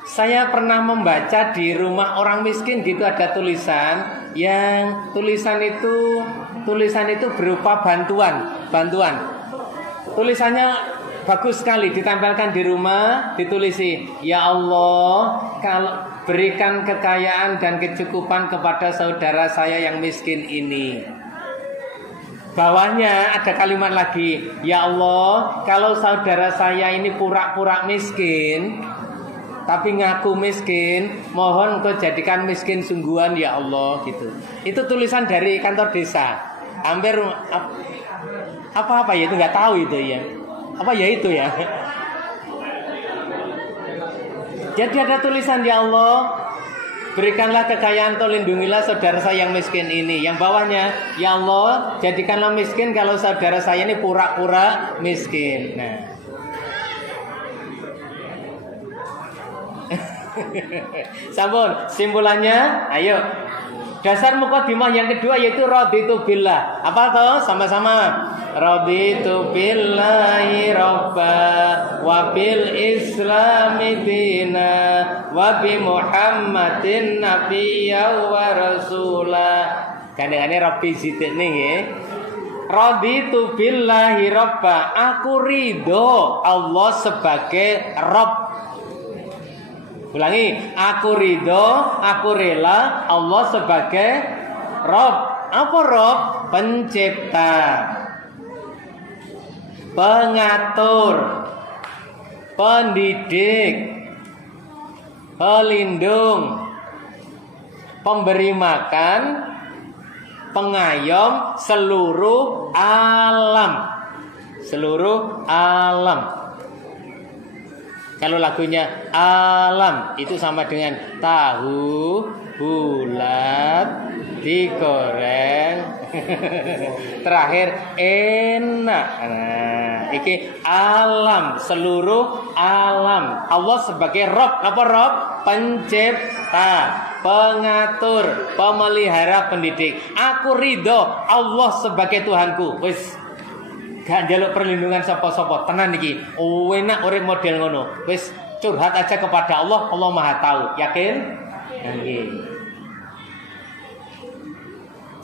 Saya pernah membaca di rumah orang miskin gitu, ada tulisan yang tulisan itu berupa bantuan. Tulisannya bagus sekali, ditempelkan di rumah, ditulisi, ya Allah, kalau berikan kekayaan dan kecukupan kepada saudara saya yang miskin ini. Bawahnya ada kalimat lagi, ya Allah, kalau saudara saya ini pura-pura miskin tapi ngaku miskin, mohon Engkau jadikan miskin sungguhan ya Allah, gitu. Itu tulisan dari kantor desa. Hampir apa ya itu, nggak tahu itu ya. Apa ya itu ya. Jadi ada tulisan, ya Allah, berikanlah kekayaan atau lindungilah saudara saya yang miskin ini. Yang bawahnya, ya Allah, jadikanlah miskin kalau saudara saya ini pura-pura miskin. Nah, sampun, simpulannya, ayo. Dasar mukadimah yang kedua yaitu raditu billah. Apa toh? Sama-sama. Raditu billahi rabba wa bil islami dina wa bi Muhammadin nabiyya wa rasula. Kandhane Rabbi zidni nggih. Raditu billahi rabba. Aku ridho Allah sebagai Rabb. Ulangi, aku ridho, aku rela Allah sebagai Rabb. Apa Rabb? Pencipta, pengatur, pendidik, pelindung, pemberi makan, pengayom seluruh alam. Seluruh alam. Kalau lagunya alam itu sama dengan tahu bulat digoreng terakhir enak. Nah, iki alam, seluruh alam. Allah sebagai Rabb. Apa Rabb? Pencipta, pengatur, pemelihara, pendidik. Aku ridho Allah sebagai Tuhanku. Wis, gak njaluk perlindungan sapa-sapa, tenan iki. Oh, enak urip model ngono. Wis curhat aja kepada Allah, Allah Maha tahu. Yakin? Nggih.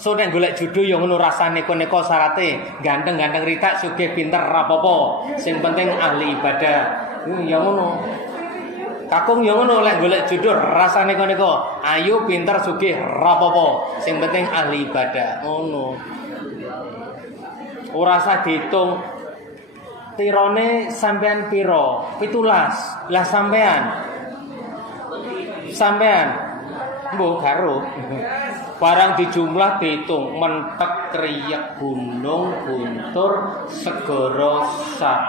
So nek golek jodoh ya ngono rasane neko syarate, ganteng-ganteng ritak, sugih pinter ra apa-apa. Sing penting ahli ibadah. Ya ngono. Kakung ya ngono lek golek jodoh rasane neko, ayu pinter sugih ra apa-apa. Sing penting ahli ibadah. Ngono. Ora usah diitung tirone sampean piro? 17. Lah sampean Sampean mbok karo barang dijumlah dihitung mentek kriyak gunung guntur segara sat.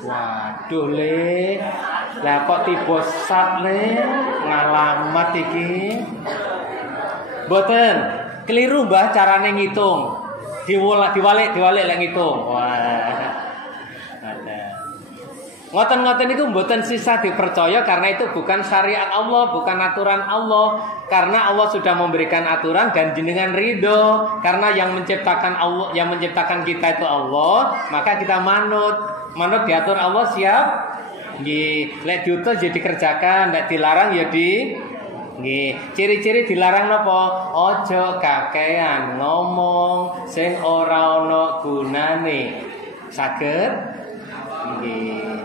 Waduh le, lah kok tiba sat le ngalamat iki. Mboten keliru Mbah carane ngitung. Diwalik lek ngitung. Wah. Ngoten-ngoten itu mboten sisa dipercaya karena itu bukan syariat Allah, bukan aturan Allah. Karena Allah sudah memberikan aturan dan jenengan ridho. Karena yang menciptakan Allah, yang menciptakan kita itu Allah, maka kita manut. Manut diatur Allah siap. Nggih, lek diutus ya dikerjakan, lek dilarang ya di nggih. Ciri-ciri dilarang napa? Aja kakean ngomong sing ora ana gunane. Saged nggih.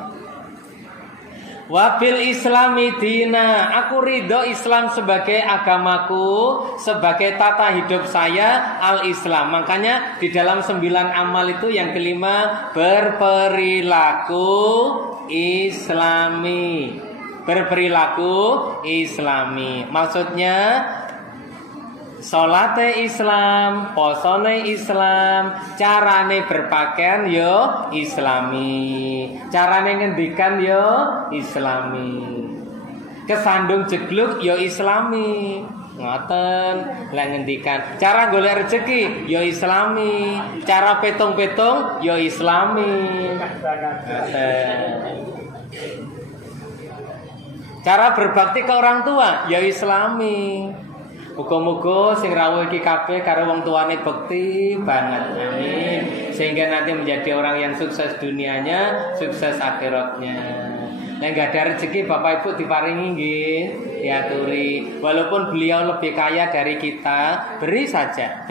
Wabil Islami dina, aku ridho Islam sebagai agamaku, sebagai tata hidup saya al-Islam. Makanya di dalam 9 amal itu yang kelima berperilaku Islami. Berperilaku Islami. Maksudnya salate Islam, posone Islam, carane berpakaian yo Islami, carane ngendikan yo Islami, kesandung jegluk yo Islami, ngoten lek ngendikan, cara golek rezeki yo Islami, cara petung-petung yo Islami, cara berbakti ke orang tua yo Islami. Muga-muga sing rawuh iki kabeh karo wong tuane bekti banget. Amin. Sehingga nanti menjadi orang yang sukses dunianya, sukses akhiratnya. Nek gak ada rezeki Bapak Ibu diparingi nggih, diaturi. Walaupun beliau lebih kaya dari kita, beri saja.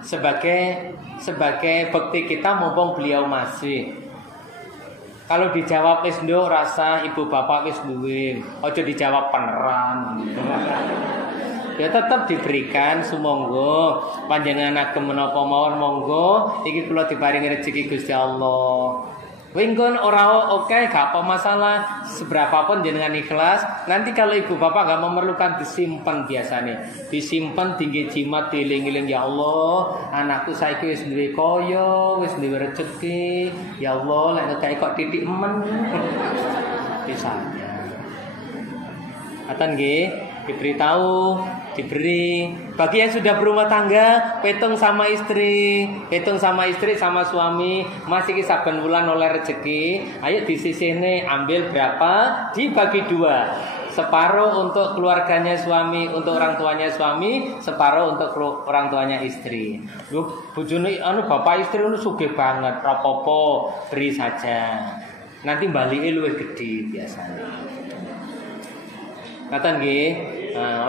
Sebagai bekti kita mumpung beliau masih. Kalau dijawab wis nduk rasa ibu bapak wis duwe, aja dijawab peneran. Ya tetap diberikan sumangga panjenengan agem menapa mawon monggo iki kula diparingi rezeki Gusti Allah. Wingkon ora oke gak apa masalah, seberapapun jenengan ikhlas. Nanti kalau ibu bapak gak memerlukan disimpan biasanya. Disimpan tinggi jimat dieling-eling ya Allah, anakku saiki wis duwe kaya, wis duwe rezeki. Ya Allah, lek ngekek kok titik men. Misalnya. Atan nggih, diberitahu, diberi. Bagi yang sudah berumah tangga, petung sama istri sama suami, masih saben bulan oleh rezeki. Ayo disisihne, ambil berapa, dibagi 2. Separuh untuk keluarganya suami, untuk orang tuanya suami, separuh untuk orang tuanya istri. Loh, bojone bapak istri sugih banget, rapopo, beri saja. Nanti balike luwih gede biasanya. Ngaten nggih.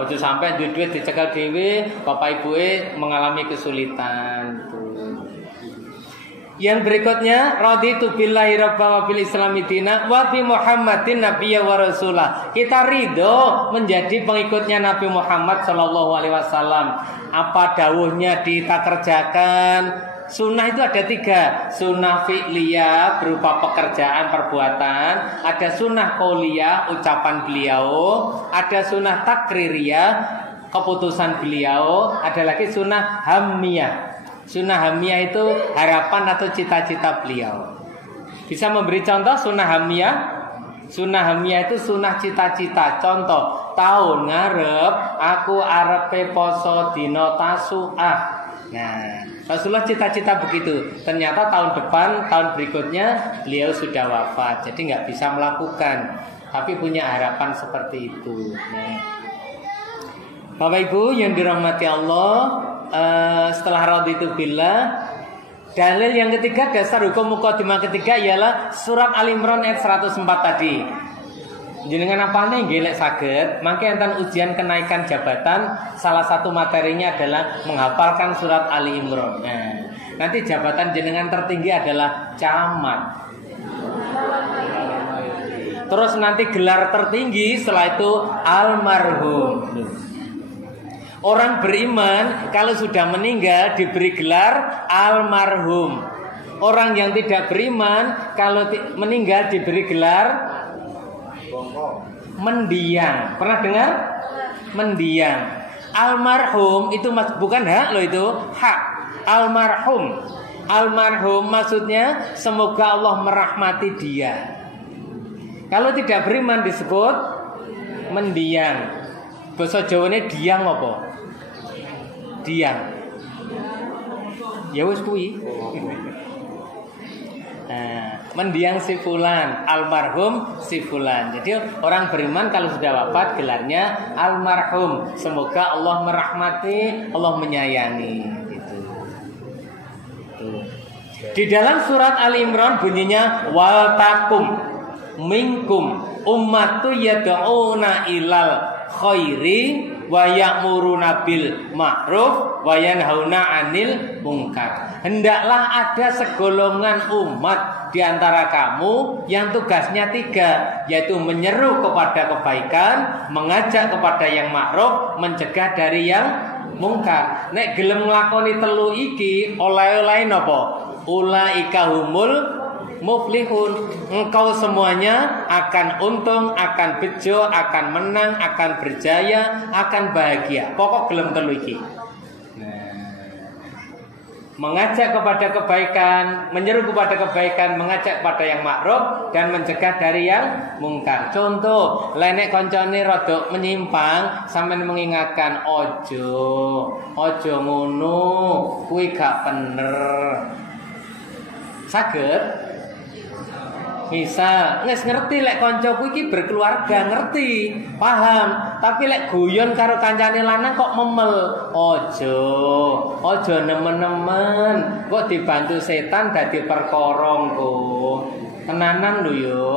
Ojo sampai duit dicekel dhewe, bapak ibuke mengalami kesulitan. Yang berikutnya, raditu billahi rabba wa bil islami dina wa bi Muhammadin nabiyya wa rasulah. Kita ridho menjadi pengikutnya Nabi Muhammad sallallahu alaihi wasallam. Apa dawuhnya kita kerjakan. Sunnah itu ada 3. Sunnah fi'liyah berupa pekerjaan, perbuatan. Ada sunnah qauliyah, ucapan beliau. Ada sunnah takririyah, keputusan beliau. Ada lagi sunnah hammiyah. Sunnah hammiyah itu harapan atau cita-cita beliau. Bisa memberi contoh sunnah hammiyah? Sunnah hammiyah itu sunnah cita-cita. Contoh, tahun ngarep aku arepe poso dina Tasu'ah. Nah, Rasulullah cita-cita begitu. Ternyata tahun depan, tahun berikutnya beliau sudah wafat, jadi nggak bisa melakukan. Tapi punya harapan seperti itu. Nah, Bapak Ibu yang dirahmati Allah, setelah raditu billah, dalil yang ketiga, dasar hukum mukadimah ketiga ialah surat Al-Imran ayat 104 tadi. Jenengan apane nggih lek saged, mangke enten ujian kenaikan jabatan, salah satu materinya adalah menghafalkan surat Ali Imran. Nah, nanti jabatan jenengan tertinggi adalah camat. Terus nanti gelar tertinggi setelah itu almarhum. Orang beriman kalau sudah meninggal diberi gelar almarhum. Orang yang tidak beriman kalau meninggal diberi gelar mendiang. Pernah dengar? Mendiang. Almarhum itu bukan hak loh, itu hak. Almarhum. Almarhum maksudnya semoga Allah merahmati dia. Kalau tidak beriman disebut mendiang. Basa Jawane diang apa? Diang. Ya wis kuwi. Nah, mendiang si fulan, almarhum si fulan. Jadi orang beriman kalau sudah wafat gelarnya almarhum. Semoga Allah merahmati, Allah menyayangi. Gitu. Tuh. Di dalam surat Ali Imran bunyinya wal takum minkum ummatu yad'una ilal khairi wa ya'muruna bil ma'ruf wa yanhauna 'anil munkar. Hendaklah ada segolongan umat di antara kamu yang tugasnya 3, yaitu menyeru kepada kebaikan, mengajak kepada yang ma'ruf, mencegah dari yang mungkar. Nek gelem nglakoni telu iki oleh-oleh napa? Ulaika humul muflihun. Engkau semuanya akan untung, akan bejo, akan menang, akan berjaya, akan bahagia. Pokok gelem telu iki. Mengajak kepada kebaikan, menyeru kepada kebaikan, mengajak kepada yang makruf, dan mencegah dari yang mungkar. Contoh, lenek koncone rodok menyimpang, sampean mengingatkan ojo ngono, kuwi gak bener. Saged bisa, nges ngerti lek koncoku iki berkeluarga, ngerti, paham. Tapi lek guyon karo kancane lanang kok memel. Ojo nemen-nemen. Kok dibantu setan dadi perkara engko. Tenanan lho yo.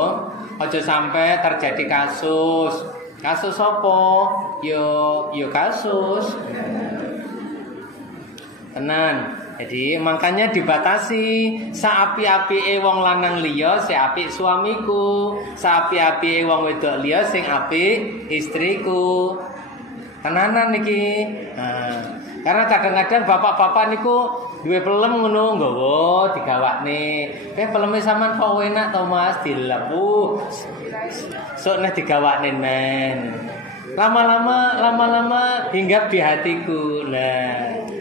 Ojo sampai terjadi kasus. Kasus apa? Yo kasus. Tenan. Jadi makanya dibatasi. Saapi-apike wong lanang liya sing apik suamiku, saapi-apike wong wedok liya sing apik istriku. Tenanan niki. Karena kadang-kadang bapak-bapak niku duwe pelem ngono nggawa digawakne. Peleme sampean kok enak to Mas, dilepu. Sok nek digawakne men. Lama-lama hinggap di hatiku.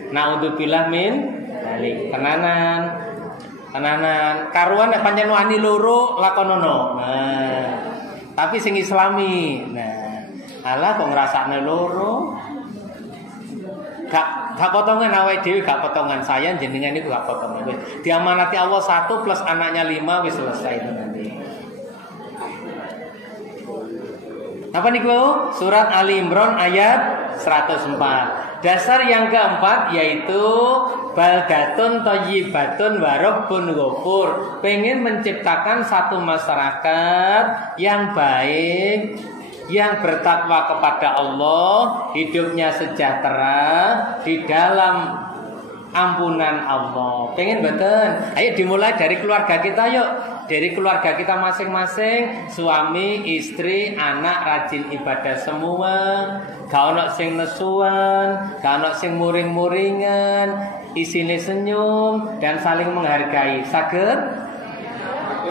Naudzubillah min balik tenanan karuan nek pancen wani loro lakonono. Tapi sing islami. Alah kok ngrasakne loro. Gak potongan awake dhewe, gak potongan saya jenengan niku gak potongan. Diamanati Allah 1 plus anaknya 5 wis selesai itu nanti. Apa niku? Surat Ali Imran ayat 104. Dasar yang keempat yaitu baldatun thayyibatun wa rabbun ghafur. Pengen menciptakan satu masyarakat yang baik, yang bertakwa kepada Allah, hidupnya sejahtera di dalam ampunan Allah. Pengen betul. Ayo dimulai dari keluarga kita yuk. Dari keluarga kita masing-masing, suami, istri, anak rajin ibadah semua. Gak ono sing nesuan, gak ono sing muring-muringan, isine senyum dan saling menghargai. Saged?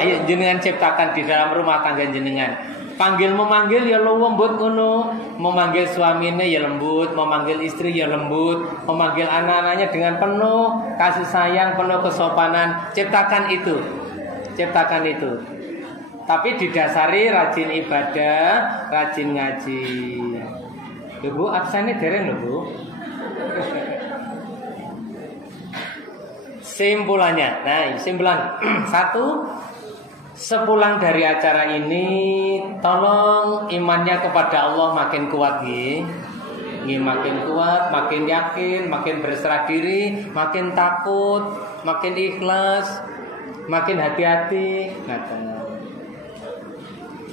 Ayo jenengan ciptakan di dalam rumah tangga jenengan. Panggil memanggil ya lembut ngono, memanggil suaminya ya lembut, memanggil istri ya lembut, memanggil anak-anaknya dengan penuh kasih sayang, penuh kesopanan. Ciptakan itu. Tapi didasari rajin ibadah, rajin ngaji. Lho Bu, absennya dereng lho Bu. Simpulannya. Simpulan 1, sepulang dari acara ini, tolong imannya kepada Allah makin kuat nggih. Makin kuat, makin yakin, makin berserah diri, makin takut, makin ikhlas, makin hati-hati.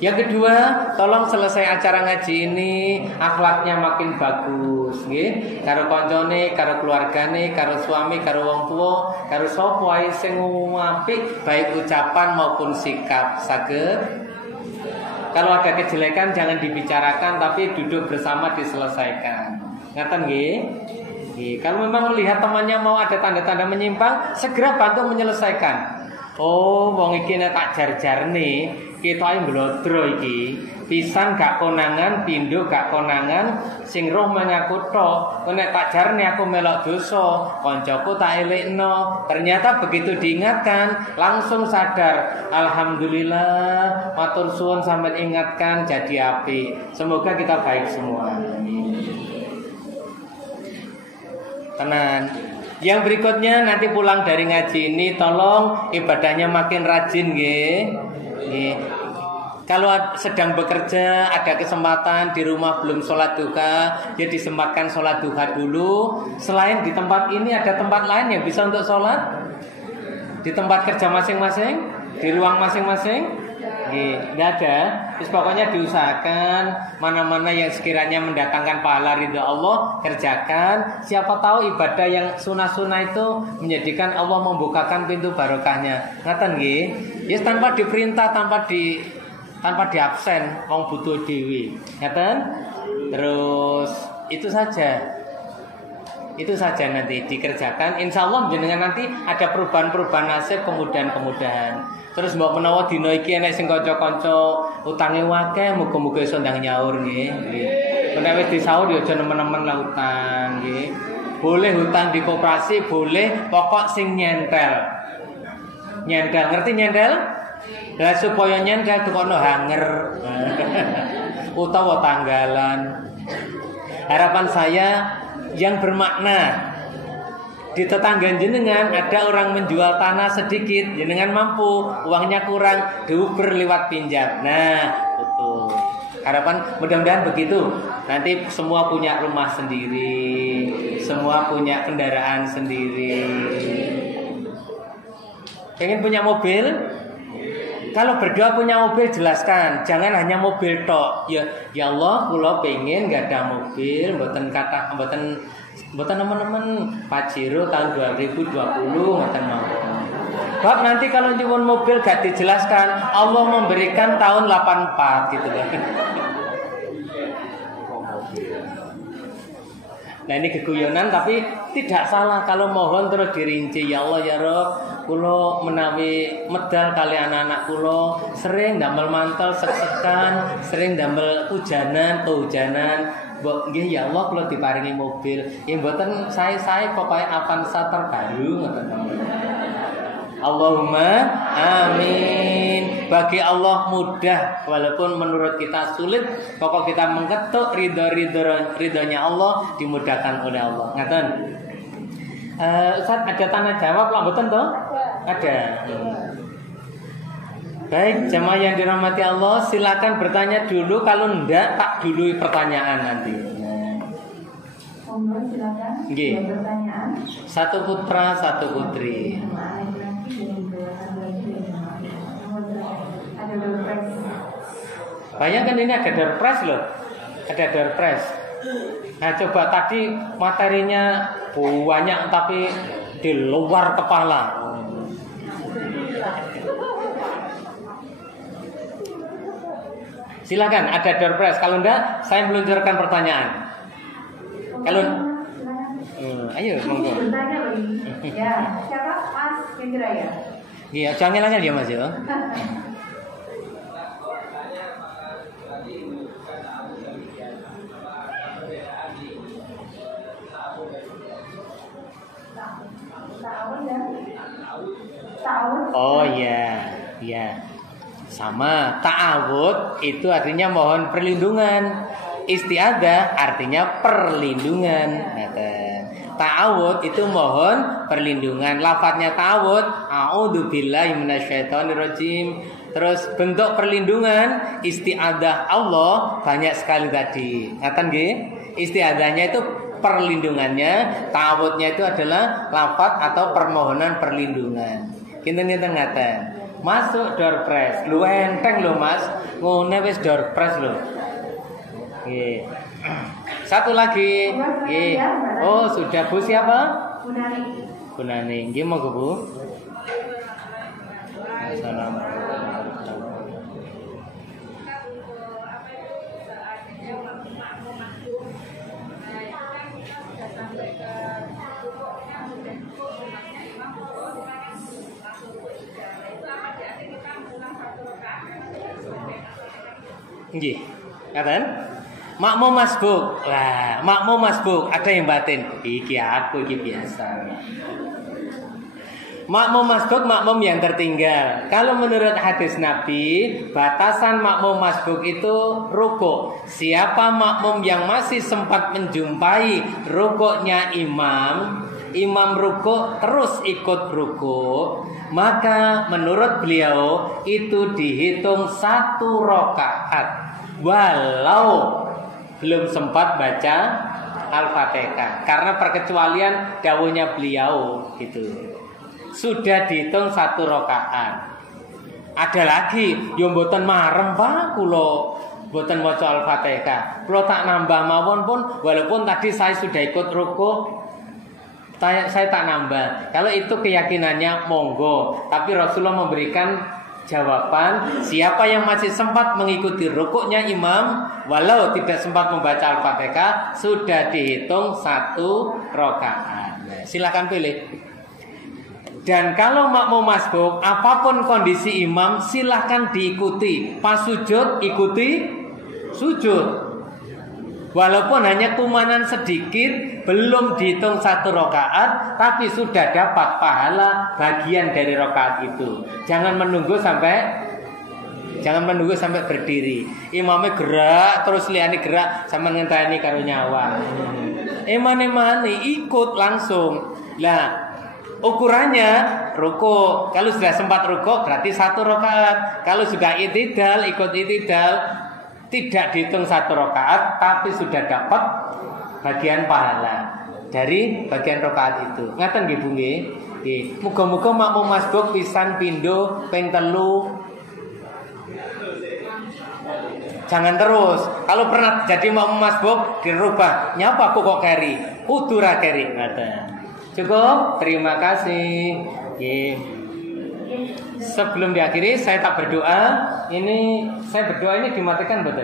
Yang kedua, tolong selesai acara ngaji ini akhlaknya makin bagus nggih. Karo koncone, karo keluargane, karo suami, karo wong tua, karo sapa wae sing apik baik ucapan maupun sikap. Saged. Kalau ada kejelekan jangan dibicarakan tapi duduk bersama diselesaikan. Ngaten nggih? Kalau memang melihat temannya mau ada tanda-tanda menyimpang, segera bantu menyelesaikan. Oh, wong iki nek tak jar-jarne ketoke mblodro iki. Pisan gak konangan, pindho gak konangan, sing roh mengaku tok. Nek tak jarne aku melok dosa, koncoku tak elekno. Ternyata begitu diingatkan, langsung sadar. Alhamdulillah, matur suwun sampeyan ingatkan jadi apik. Semoga kita baik semua. Tenan. Yang berikutnya nanti pulang dari ngaji ini tolong ibadahnya makin rajin nggih. Nggih. Kalau sedang bekerja ada kesempatan di rumah belum sholat duha, ya disempatkan sholat duha dulu. Selain di tempat ini ada tempat lain yang bisa untuk sholat di tempat kerja masing-masing, di ruang masing-masing. Nggak ada. Terus pokoknya diusahakan mana-mana yang sekiranya mendatangkan pahala ridha Allah kerjakan. Siapa tahu ibadah yang sunah-sunah itu menjadikan Allah membukakan pintu barokahnya. Ngaten nggih? Ya tanpa diperintah, tanpa di absen, wong butuh dewi, ngaten? Terus itu saja nanti dikerjakan. Insya Allah jenengan nanti ada perubahan nasib kemudahan. Terus mbok menawa dina iki enek sing kanca-kanca utange akeh, muga-muga iso ndang nyaur nggih. Menawa wis disaur ya aja nemen-nemen lah utang nggih. Boleh hutang di koperasi, boleh, pokok sing nyentel. Ngerti nyentel? Lah supaya nyentel tukono hanger. Utawa tanggalan. Harapan saya yang bermakna. Di tetangga jenengan ada orang menjual tanah sedikit, jenengan mampu, uangnya kurang, diuber lewat pinjam. Nah, betul. Harapan mudah-mudahan begitu. Nanti semua punya rumah sendiri, semua punya kendaraan sendiri. Pengen punya mobil? Kalau berdua punya mobil jelaskan, jangan hanya mobil tok. Ya Allah, kula pengen gak ada mobil, mboten teman-teman Pajero tahun 2020 ngoten mawon. Bab nanti kalau nyuwun mobil gak dijelaskan, Allah memberikan tahun 84 gitu kan. Nah ini keguyonan tapi tidak salah kalau mohon terus dirinci. Ya Allah ya Rabb, kula menawi medal kali anak-anak kula sering damel mantel sek-sekan, sering damel hujanan. Mbok nggih ya Allah kula diparingi mobil. Ya mboten sae-sae pokoke Avanza terbaru ngoten. Allahumma amin. Bagi Allah mudah walaupun menurut kita sulit, pokok kita mengetuk ridhonya Allah dimudahkan oleh Allah. Ngaten. Ustaz ada tanya jawab lah mboten toh? Ada. Baik, jemaah yang dirahmati Allah, silakan bertanya dulu. Kalau enggak tak dulu pertanyaan nanti. Silakan. Nggih. Pertanyaan. Satu putra, satu putri. Bayangkan ini ada door prize loh. Ada door prize. Nah coba tadi materinya banyak tapi di luar kepala. Silakan ada door prize. Kalau enggak saya meluncurkan pertanyaan. Kalau ayo monggo. Ya, siapa? Mas Indra ya? Iya, jangan aja dia Mas ya. Oh iya, iya. Sama, ta'awud itu artinya mohon perlindungan. Isti'adzah artinya perlindungan. Ta'awud itu mohon perlindungan. Lafadznya ta'awud, a'udzubillahi minasyaitonirrajim. Terus bentuk perlindungan isti'adzah Allah banyak sekali tadi. Ngaten nggih? Isti'adzahnya itu perlindungannya, ta'awudnya itu adalah lafadz atau permohonan perlindungan. Kinten-kinten ngaten. Masuk door prize. Lu enteng lho Mas. Ngene wis door prize lho. Nggih. Satu lagi. Nggih. Oh, sudah Bu siapa? Bu Nani. Nggih monggo Bu. Assalamualaikum. Nggih. Ngaten? Makmum masbuk. Lah, makmum masbuk ada yang batin. Iki aku iki biasa. Makmum masbuk, makmum yang tertinggal. Kalau menurut hadis Nabi, batasan makmum masbuk itu rukuk. Siapa makmum yang masih sempat menjumpai rukuknya imam rukuk terus ikut rukuk, maka menurut beliau itu dihitung 1 rakaat. Walau belum sempat baca Al-Fatihah, karena perkecualian dawuhnya beliau gitu. Sudah dihitung 1 rakaat. Ada lagi yo mboten marem Pak kula mboten maca Al-Fatihah. Kula tak nambah mawon pun walaupun tadi saya sudah ikut rukuk, saya tak nambah. Kalau itu keyakinannya monggo, tapi Rasulullah memberikan jawaban, siapa yang masih sempat mengikuti rukuknya imam walau tidak sempat membaca Al-Fatihah sudah dihitung 1 rakaat. Nah, silakan pilih. Dan kalau makmum masbuk, apapun kondisi imam silahkan diikuti. Pas sujud ikuti sujud. Walaupun hanya kumanan sedikit, belum dihitung 1 rakaat, tapi sudah dapat pahala bagian dari rakaat itu. Jangan menunggu sampai berdiri. Imamnya gerak, terus liane gerak, sama ngenteni karo nyawa. Eman-emane ikut langsung. Lah, ukurannya rukuk. Kalau sudah sempat rukuk berarti 1 rakaat. Kalau sudah i'tidal, ikut i'tidal, tidak dihitung 1 rakaat, tapi sudah dapat bagian pahala dari bagian rakaat itu. Ngaten nggih Bu nggih? Nggih. Muga-muga makmum masbuk pisan pindho ping 3. Jangan terus. Kalau pernah jadi makmum masbuk dirubah. Nyapa kok keri? Kudu ra keri. Ngaten. Cukup, terima kasih. Sebelum diakhiri saya tak berdoa. Saya berdoa ini dimatikan betul.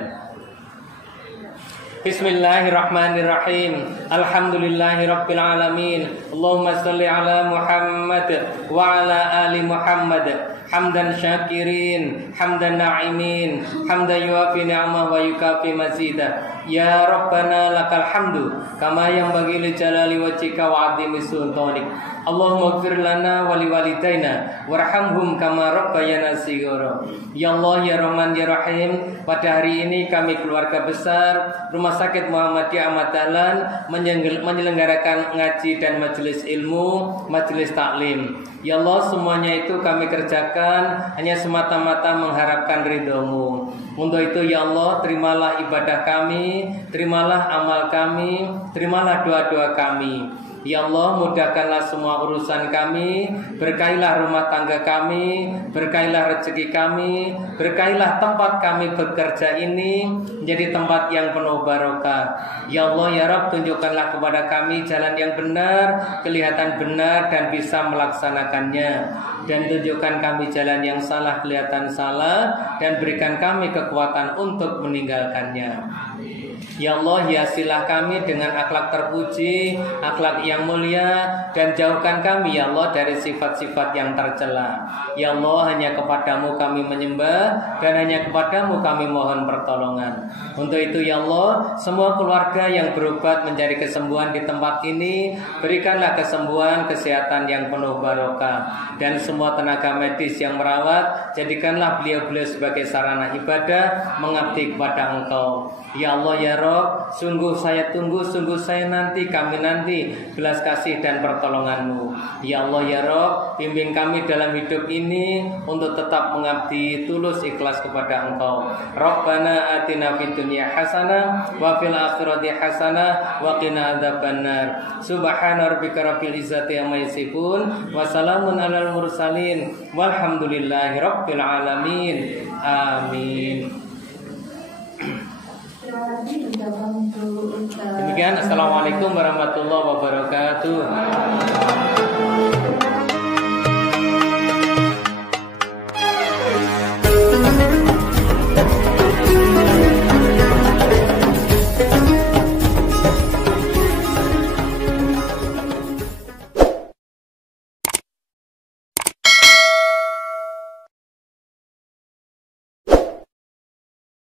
Bismillahirrahmanirrahim. Alhamdulillahirabbil alamin. Allahumma shalli ala Muhammad wa ala ali Muhammad. Hamdan syakirin, hamdan na'imin, hamdan yuafi ni'amah wa yukafi mazidah. Ya Rabbana lakal hamdu kama yanbaghi li jalali wajhika wa 'azimi sultanik. Allahumma ighfir lana wa liwalidayna warhamhum kama rabbayana shighara. Ya Allah ya Rahman ya Rahim, pada hari ini kami keluarga besar Rumah Sakit Muhammadiyah Ahmad Dahlan menyelenggarakan ngaji dan majelis ilmu, majelis taklim. Ya Allah, semuanya itu kami kerjakan hanya semata-mata mengharapkan ridho-Mu. Untuk itu ya Allah, terimalah ibadah kami, terimalah amal kami, terimalah doa-doa kami. Ya Allah, mudahkanlah semua urusan kami, berkailah rumah tangga kami, berkailah rezeki kami, berkailah tempat kami bekerja ini menjadi tempat yang penuh barokah. Ya Allah ya Rabb, tunjukkanlah kepada kami jalan yang benar, kelihatan benar dan bisa melaksanakannya, dan tunjukkan kami jalan yang salah, kelihatan salah, dan berikan kami kekuatan untuk meninggalkannya. Ya Allah, hiasilah kami dengan akhlak terpuji, akhlak yang mulia, dan jauhkan kami ya Allah dari sifat-sifat yang tercela. Ya Allah, hanya kepadamu kami menyembah, dan hanya kepadamu kami mohon pertolongan. Untuk itu ya Allah, semua keluarga yang berobat mencari kesembuhan di tempat ini, berikanlah kesembuhan, kesehatan yang penuh barokah. Dan semua tenaga medis yang merawat, jadikanlah beliau-beliau sebagai sarana ibadah mengabdi kepada Engkau. Ya Allah ya Rabb, sungguh saya tunggu, sungguh saya nanti, kami nanti belas kasih dan pertolongan-Mu. Ya Allah ya Rabb, bimbing kami dalam hidup ini untuk tetap mengabdi tulus ikhlas kepada Engkau. Rabbana atina fid dunya hasanah wa fil akhirati hasanah wa qina adzabannar. Subhana rabbika rabbil izzati amma yasifun wa salamun alal mursalin walhamdulillahi rabbil alamin. Amin. Demikian, assalamualaikum warahmatullahi wabarakatuh.